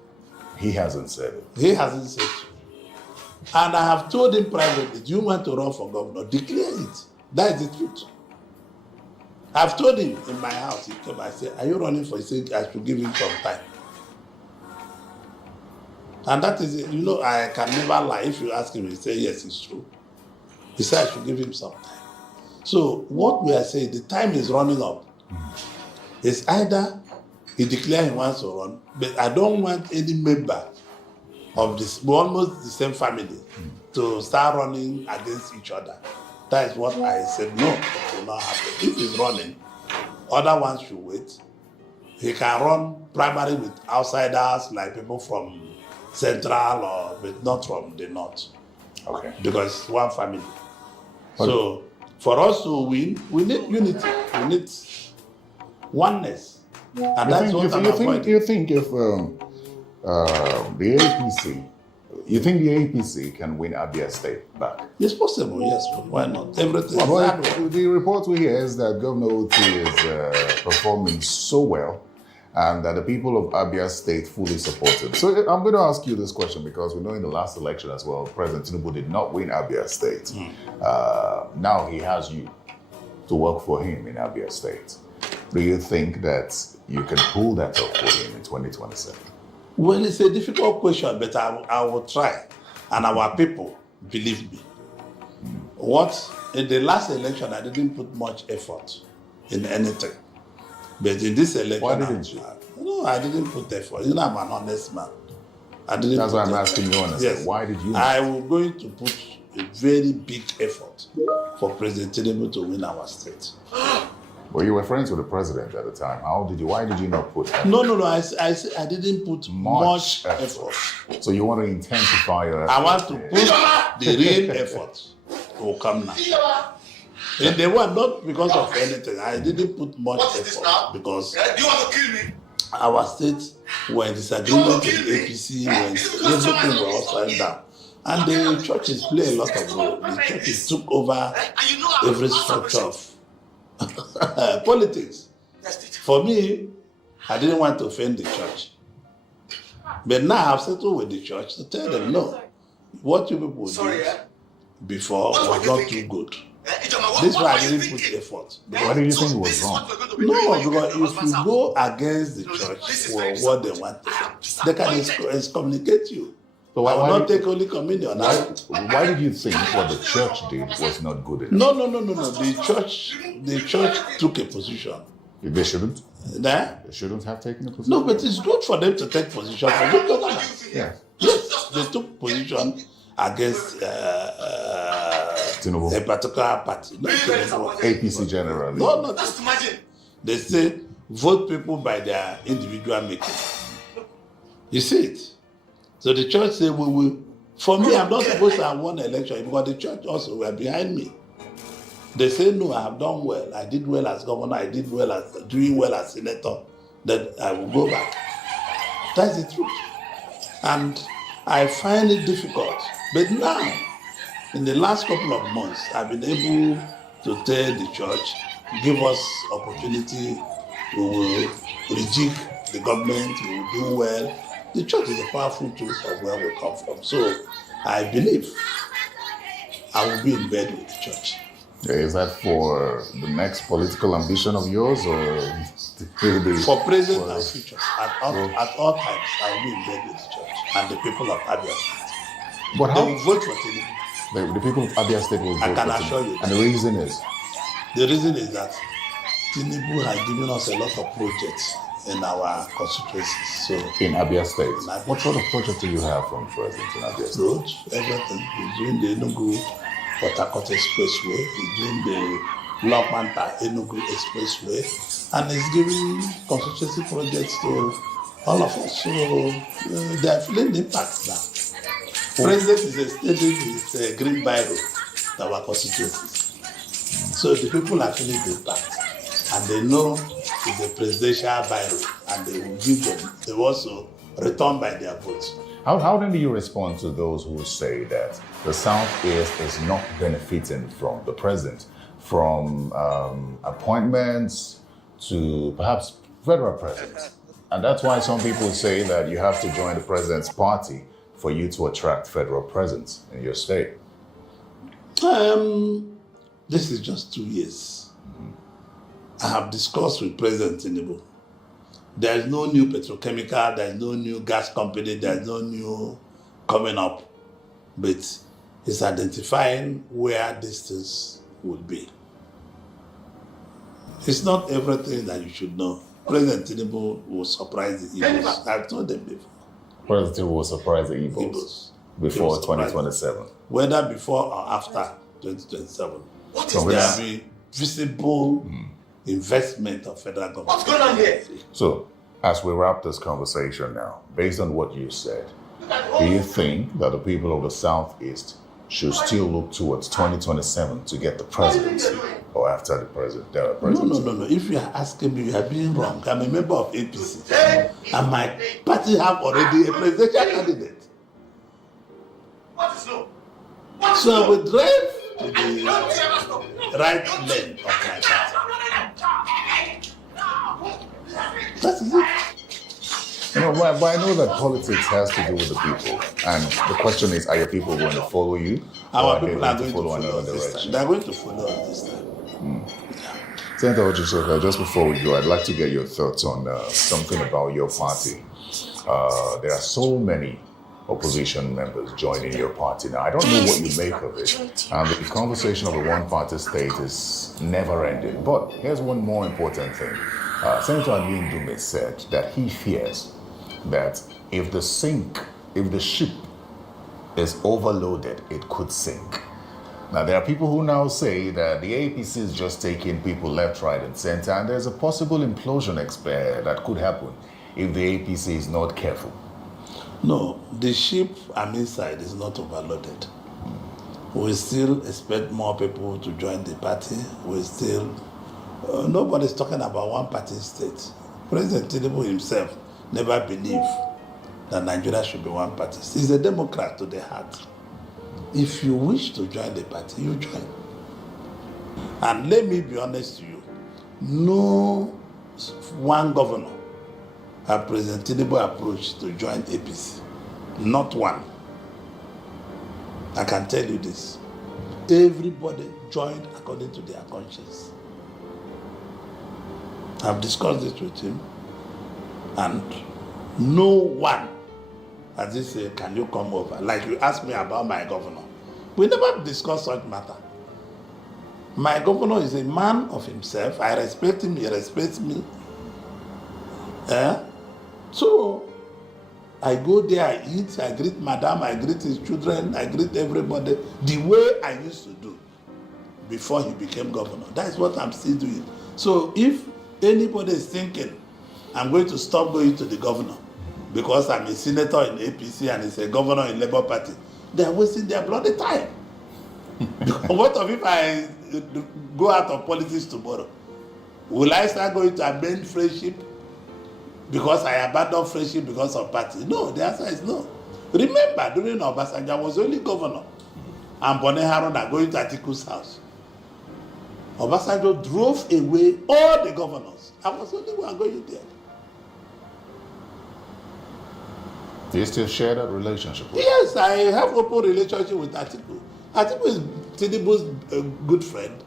He hasn't said it. He hasn't said it. And I have told him privately, do you want to run for governor? Declare it. That is the truth. I've told him in my house, he came, I said, are you running for? He said, I should give him some time. And that is it. You know, I can never lie. If you ask him, he say, yes, it's true. He said, I should give him some time. So what we are saying, the time is running up. It's either he declares he wants to run, but I don't want any member of this, almost the same family, to start running against each other. That is what I said, no, it will not happen. If he's running, other ones should wait. He can run primarily with outsiders, like people from Central, but not from the North. Okay. Because it's one family. So, for us to win, we need unity. We need oneness. And that's what I'm avoiding. You think if the APC, you think the APC can win Abia State back? It's possible, yes. Why not? Everything is well, the report we hear is that Governor Oti is performing so well and that the people of Abia State fully support him. So I'm going to ask you this question because we know in the last election as well, President Tinubu did not win Abia State. Now he has you to work for him in Abia State. Do you think that you can pull that off for him in 2027? Well, it's a difficult question, but I will try. And our people believe me. In the last election, I didn't put much effort in anything. But in this election, why didn't you? No, I didn't put effort. You know, I'm an honest man. That's why I'm asking you honestly. Yes. Why did you? I was going to put a very big effort for President Tinubu to win our state. Well, you were friends with the president at the time. Why did you not put effort? No. I didn't put much effort. So you want to intensify your effort? I want to put the real effort to come now. And they were not because of anything. I didn't put much effort because Do you want to kill me? our state were in disagreement with the APC when everything was upside down. And the churches play a lot of role. The churches took over every structure of politics. For me, I didn't want to offend the church. But now I've settled with the church to tell them, no, what you people did before was not too good. This is why I didn't put effort. Why do you think it was wrong? No, because if you go against the church for what they want, they can excommunicate you. So I will not take Holy Communion. Why did you think what the church did was not good enough? No. The church took a position. They shouldn't? They shouldn't have taken a position? No, but it's good for them to take position. Yeah. Yes, they took position against a particular party. Not APC generally. No. Just imagine. They say vote people by their individual making. You see it? So the church said, for me, I'm not supposed to have won an election because the church also were behind me. They say, no, I have done well. I did well as governor. I did well as doing well as senator. That I will go back. That's the truth. And I find it difficult. But now, in the last couple of months, I've been able to tell the church, give us opportunity, we will rejig the government, we will do well. The church is a powerful tool of where we come from. So I believe I will be in bed with the church. Is that for the next political ambition of yours, or for present and future? At all times, I will be in bed with the church and the people of Abia State. But how? They will vote for Tinubu. The people of Abia State will vote for Tinubu. I can assure you. And the reason is? The reason is that Tinubu has given us a lot of projects in our constituencies. So in Abia State, what sort of project do you have from President in Abia State? Roads, everything. He's doing the Enugu Port Harcourt Expressway. He's doing the Lokmanta Enugu Expressway, and he's giving constituency projects to all of us. So they are feeling the impact now. President is extending his green biro to our constituencies. So the people are feeling the impact, and they know it's a presidential biro, and they will give them. They will also return by their votes. How then do you respond to those who say that the Southeast is not benefiting from the president, from appointments to perhaps federal presidents? And that's why some people say that you have to join the president's party for you to attract federal presence in your state. This is just 2 years. I have discussed with President Tinubu. There is no new petrochemical, there is no new gas company, there is no new coming up. But he's identifying where this things will be. It's not everything that you should know. President Tinubu will surprise the Igbos. I've told them before. President Tinubu will surprise the Igbos before 2027. Whether before or after 2027. There will be visible investment of federal government. What's going on here? So, as we wrap this conversation now, based on what you said, do you think that the people of the Southeast should still look towards 2027 to get the presidency, or after the president? No. If you are asking me, you are being wrong. I'm a member of APC, and my party have already a presidential candidate. So I will drive to the right lane of my party. That is it. But I know that politics has to do with the people. And the question is, are your people going to follow you? Our people are going to follow us this time. They are going to follow us this time. Senator Ojisoka, just before we go, I'd like to get your thoughts on something about your party. There are so many opposition members joining your party now. I don't know what you make of it. And the conversation of a one-party state is never ending. But here's one more important thing. Senator Ameachi Muonagor said that he fears that if the ship is overloaded, it could sink. Now, there are people who now say that the APC is just taking people left, right, and center, and there's a possible implosion that could happen if the APC is not careful. No, the ship I'm inside is not overloaded. We still expect more people to join the party. We still, nobody's talking about one-party state. President Tinubu himself never believed that Nigeria should be one party. He's a Democrat to the heart. If you wish to join the party, you join. And let me be honest to you, no one governor have President Tinubu approached to join APC. Not one. I can tell you this. Everybody joined according to their conscience. I've discussed this with him, and no one has he said, can you come over? Like you asked me about my governor. We never discussed such matter. My governor is a man of himself. I respect him, he respects me. So I go there, I eat, I greet madam, I greet his children, I greet everybody the way I used to do before he became governor. That is what I'm still doing. So if anybody is thinking I'm going to stop going to the governor because I'm a senator in APC and he's a governor in Labour Party, they're wasting their bloody time. What if I go out of politics tomorrow? Will I start going to amend friendship because I abandon friendship because of party? No, the answer is no. Remember, during Obasanjo, I was only governor. And Bone Haruna going to Atiku's house. Obasanjo drove away all the governors. I was the only one going there. Do you still share that relationship with Yes, I have open relationship with Atiku. Atiku is Tinubu's good friend,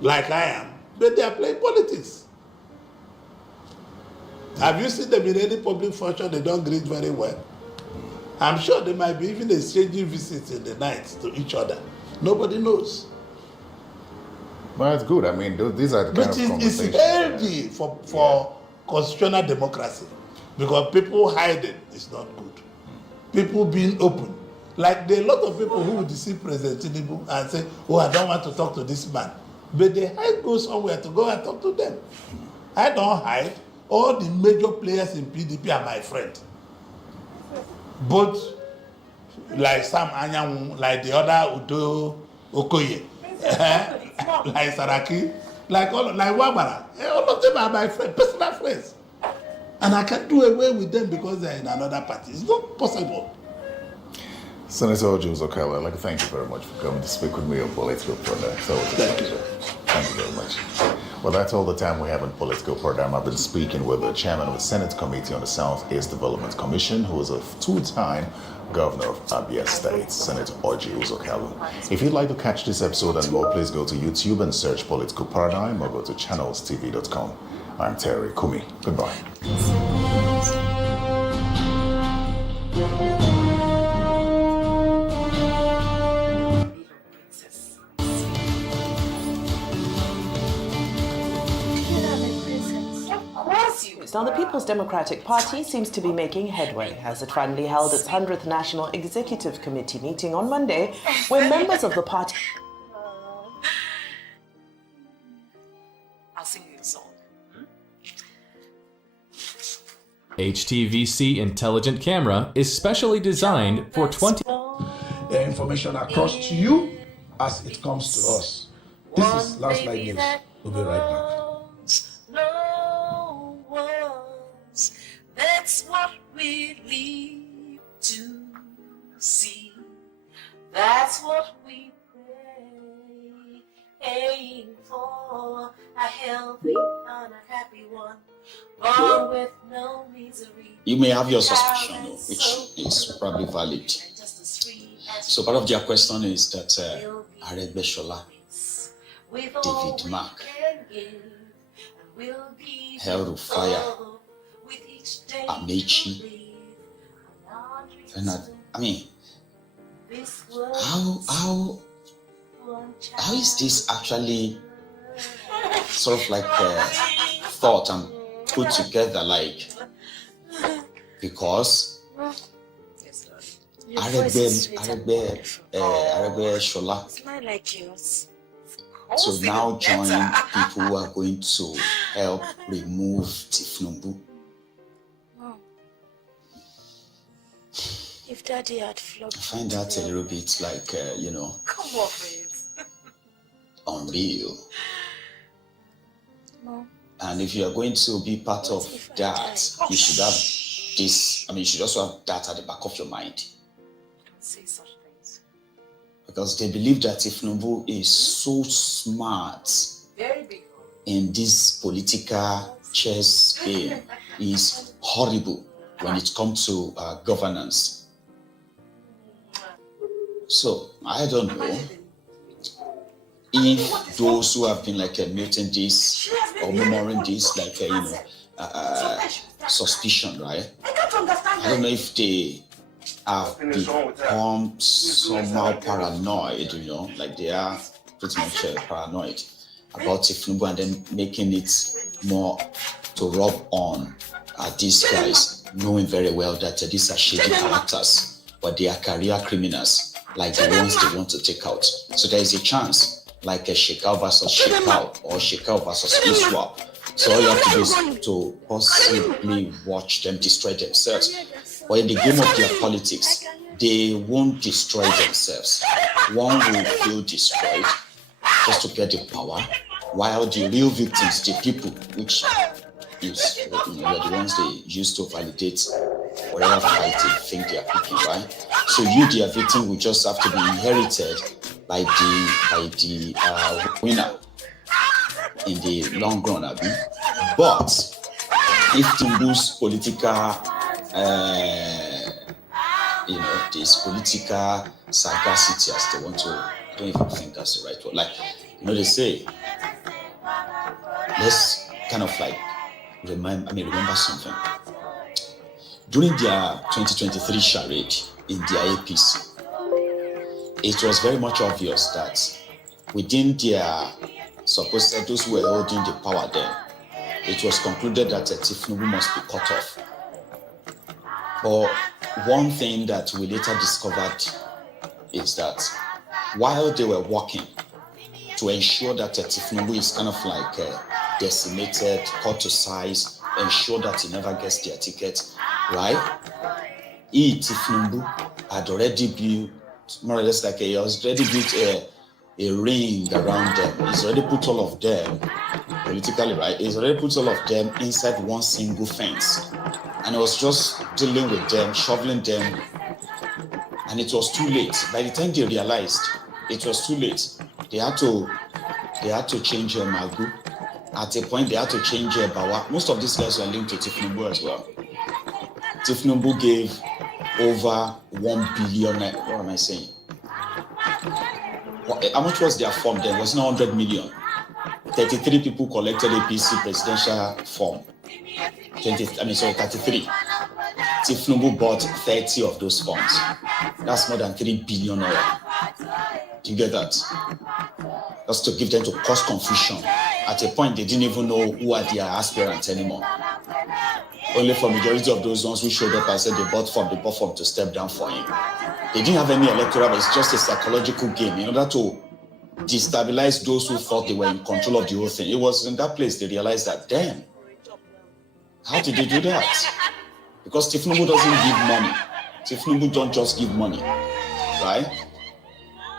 like I am. But they are playing politics. Have you seen them in any public function? They don't greet very well. I'm sure they might be even exchanging visits in the night to each other. Nobody knows. Well, that's good. I mean, these are the kind of conversations. It's healthy for constitutional democracy, because people hiding is not good. People being open. Like there are a lot of people who will deceive President Tinubu and say, oh, I don't want to talk to this man. But they hide go somewhere to go and talk to them. I don't hide. All the major players in PDP are my friend. Both like Sam Anyanwu, like the other Udo Okoye, like Saraki, like Wabara. All of them are my friends, personal friends. And I can do away with them because they're in another party. It's not possible. Senator Mjuonagor, I'd like to thank you very much for coming to speak with me on Political Program. So thank you. Thank you very much. Well, that's all the time we have on Political Program. I've been speaking with the chairman of the Senate Committee on the Southeast Development Commission, who is a two-time governor of Abia State, Senator Mjuonagor. If you'd like to catch this episode and more, please go to YouTube and search Political Paradigm or go to channelstv.com. I'm Terry Kumi. Goodbye. Now, the People's Democratic Party seems to be making headway as it finally held its 100th National Executive Committee meeting on Monday, where members of the party... I'll sing you a song. HTVC Intelligent Camera is specially designed for 20... information across to you as it comes to us. This is Last Light News. We'll be right back. That's what we live to see. That's what we pray, aim for a healthy and a happy one, born with no misery. You may have your suspicion, which is probably valid. So part of their question is that Aregbesola, David Mark, hell of fire, Ameachi. I mean, how is this actually sort of like thought and put together, like, because Aregbesola to now join people who are going to help remove Tifnumbu. If Daddy had flogged, I find that a little bit like, come off it. Unreal. No. And if you are going to be part of that, you should have this, you should also have that at the back of your mind. Don't say such things. Because they believe that Tifnumbu is so smart Very big. in this political chess game. Is horrible when it comes to governance. So, I don't know if those who have been muting this or murmuring this, suspicion, right? I don't know if they have become somehow paranoid, like they are pretty much paranoid about Tifnumbu and then making it more to rub on these guys, knowing very well that these are shady characters, but they are career criminals, like the ones they want to take out. So there is a chance, like a Shekau versus Shekau or Shekau versus Iswa. So all you have to do is to possibly watch them destroy themselves. But in the game of their politics, they won't destroy themselves. One will feel destroyed just to get the power, while the real victims, the people, which is the ones they use to validate whatever fight they think they are picking, right? So you, their victim, will just have to be inherited by the winner in the long run, Abi. But if Tinubu's political, this political sagacity, as they want to, I don't even think that's the right word. Like, they say, let's kind of like remember something. During their 2023 charade in their APC, it was very much obvious that within their supposed those who were holding the power then, it was concluded that Tinubu must be cut off. But one thing that we later discovered is that while they were working to ensure that Tinubu is kind of like decimated, cut to size, ensure that he never gets their ticket, right? Tinubu had already built, more or less like he has already built a ring around them. He's already put all of them, politically, right? He's already put all of them inside one single fence. And he was just dealing with them, shoveling them. And it was too late. By the time they realized it was too late, they had to change Magu. At a point, they had to change Bawa. Most of these guys were linked to Tinubu as well. Tinubu gave over 1 billion. What am I saying? How much was their form then? It was not 100 million. 33 people collected APC presidential form. 33. Tinubu bought 30 of those forms. That's more than 3 billion naira. Do you get that? Just to give them to cause confusion. At a point, they didn't even know who are their aspirants anymore. Only for majority of those ones who showed up and said they bought form to step down for him. They didn't have any electoral, but it's just a psychological game in order to destabilize those who thought they were in control of the whole thing. It was in that place they realized that, damn, how did they do that? Because Tinubu doesn't give money. Tinubu don't just give money, right?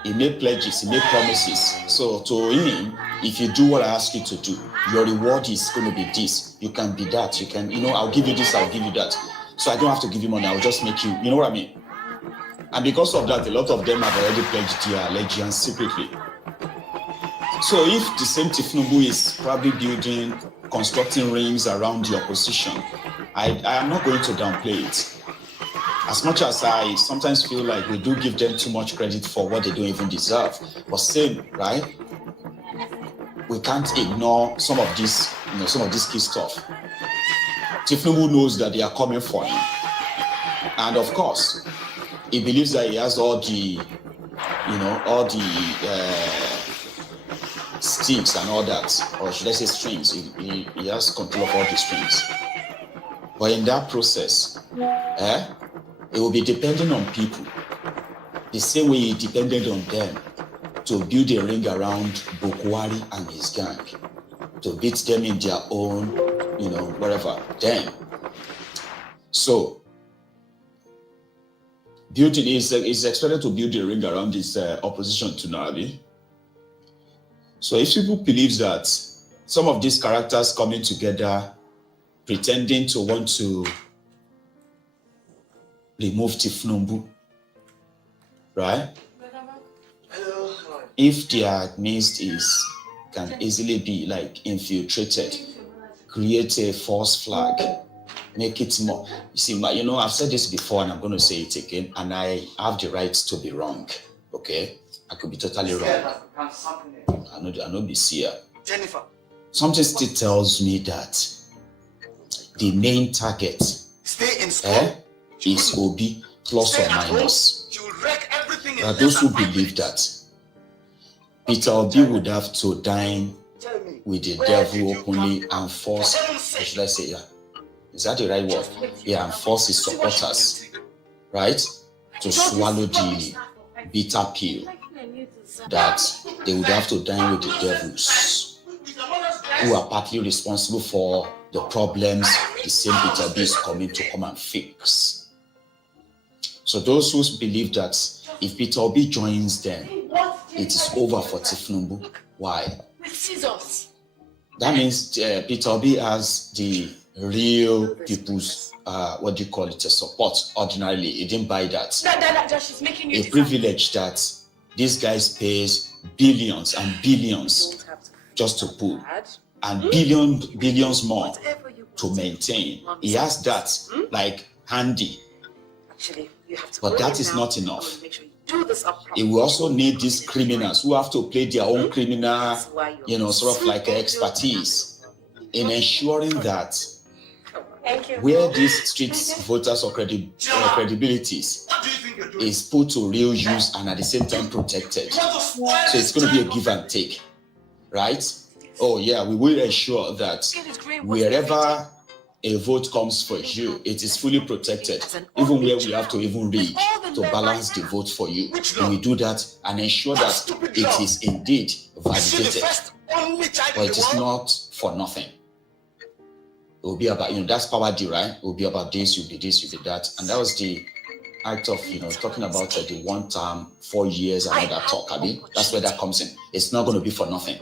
He made pledges, he made promises. So to him, if you do what I ask you to do, your reward is going to be this. You can be that. You can, I'll give you this, I'll give you that. So I don't have to give you money, I'll just make you, you know what I mean? And because of that, a lot of them have already pledged their allegiance secretly. So if the same Tinubu is probably constructing rings around the opposition, I am not going to downplay it. As much as I sometimes feel like we do give them too much credit for what they don't even deserve. But same, right? We can't ignore some of this key stuff. Tinubu knows that they are coming for him. And of course, he believes that he has all the sticks and all that, or should I say strings. He has control of all the strings. But in that process, it will be dependent on people. The same way he depended on them to build a ring around Bokwari and his gang, to beat them in their own, whatever. Then, so building is expected to build a ring around this opposition to Nabi. So if people believe that some of these characters coming together, pretending to want to remove Tinubu, right? If their means can easily be like infiltrated, create a false flag, make it more. You see, I've said this before and I'm going to say it again, and I have the right to be wrong. Okay, I could be totally wrong. I know be seer. Jennifer. Something still tells me that the main target is Obi plus or minus. There are those who believe that Peter Obi would have to dine with the devil openly and force, or should I say, is that the right word? Yeah, and force his supporters, right, to swallow the bitter pill that they would have to dine with the devils who are partly responsible for the problems the same Peter Obi is coming to come and fix. So those who believe that if Peter Obi joins them, it is over for Tinubu. Why? That means Peter Obi has the real people's what do you call it, a support ordinarily. He didn't buy that. She's making you A privilege that these guys pays billions and billions just to pull, and billions more to maintain. He has that like handy. Actually, you have to but that is not enough. He will also need these criminals who have to play their own criminal, sort of like expertise in ensuring that where these street voters or credibilities is put to real use and at the same time protected. So it's going to be a give and take, right? Oh yeah, we will ensure that wherever a vote comes for you, it is fully protected, even where we have to even rig to balance the vote for you. And we do that and ensure that it is indeed validated. But it is not for nothing. It will be about, that's power deal, right? It will be about this, you'll be this, you'll be that. And that was the act of, talking about the 1 term, 4 years, and all that talk, I mean, that's where that comes in. It's not going to be for nothing.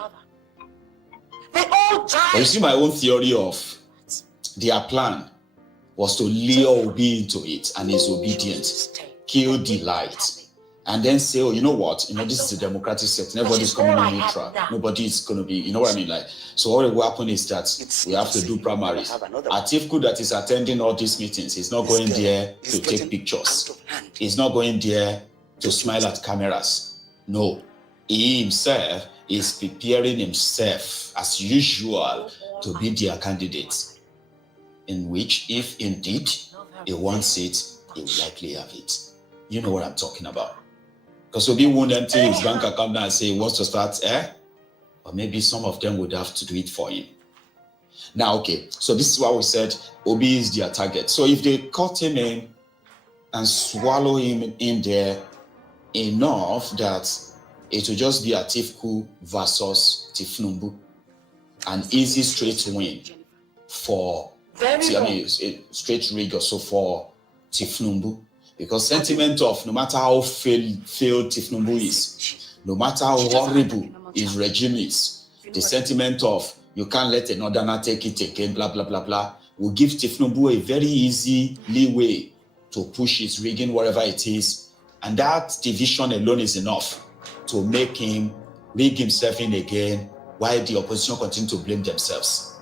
But you see, my own theory of their plan was to lure Obi into it, and his obedient, kill the light, and then say, oh, you know what? This is a democratic setting. Everybody's coming in neutral. Nobody is going to be, you know what I mean? Like, so what will happen is that we have to do primaries. Atiku that is attending all these meetings is not going there to take pictures. He's not going there to smile at cameras. No, he himself is preparing himself as usual to be their candidate, in which, if indeed he wants it, he will likely have it. You know what I'm talking about. Because Obi won't empty his bank account now and say he wants to start, or maybe some of them would have to do it for him. Now, okay, so this is why we said Obi is their target. So if they cut him in and swallow him in there enough that it will just be Atiku versus Tifnumbu, an easy straight win for, straight rig or so for Tifnumbu. Because sentiment of no matter how failed Tifnumbu is, no matter how horrible his regime is, the sentiment of you can't let a northerner take it again, blah, blah, blah, blah, will give Tifnumbu a very easy leeway to push his rigging wherever it is. And that division alone is enough to make him rig himself in again while the opposition continue to blame themselves.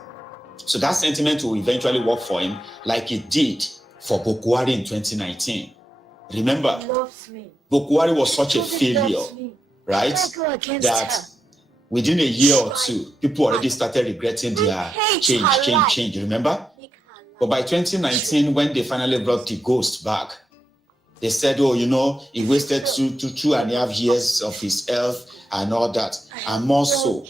So that sentiment will eventually work for him like it did for Bokwari in 2019. Remember, Bokwari was such a failure, right? That within a year or two, people already started regretting their change, remember? But by 2019, when they finally brought the ghost back, they said, oh, he wasted 2.5 years of his health and all that. And more so,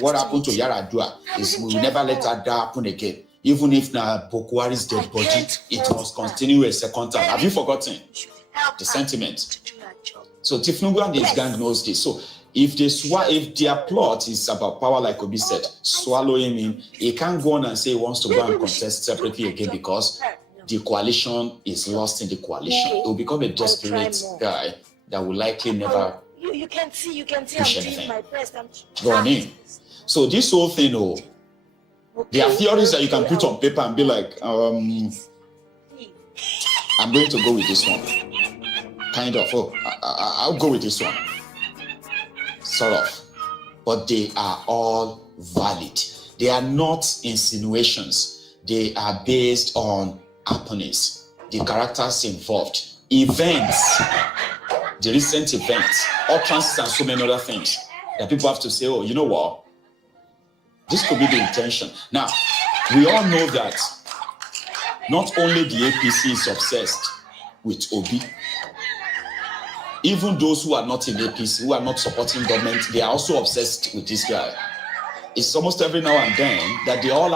what happened to Yaradua is we will never let that happen again. Even if now Bokwari's dead body, it must continue a second time. Have you forgotten the sentiment? So Tifnumbu and his gang knows this. So if their plot is about power, like Obi said, swallow him in, he can't go on and say he wants to go and contest separately again because the coalition is lost in the coalition. He will become a desperate guy that will likely never push anything. Go on in. So this whole thing, there are theories that you can put on paper and be like, I'm going to go with this one. Kind of, I'll go with this one. Sort of. But they are all valid. They are not insinuations. They are based on happenings, the characters involved, events, the recent events, utterances and so many other things that people have to say, oh, you know what? This could be the intention. Now, we all know that not only the APC is obsessed with Obi, even those who are not in APC, who are not supporting government, they are also obsessed with this guy. It's almost every now and then that they all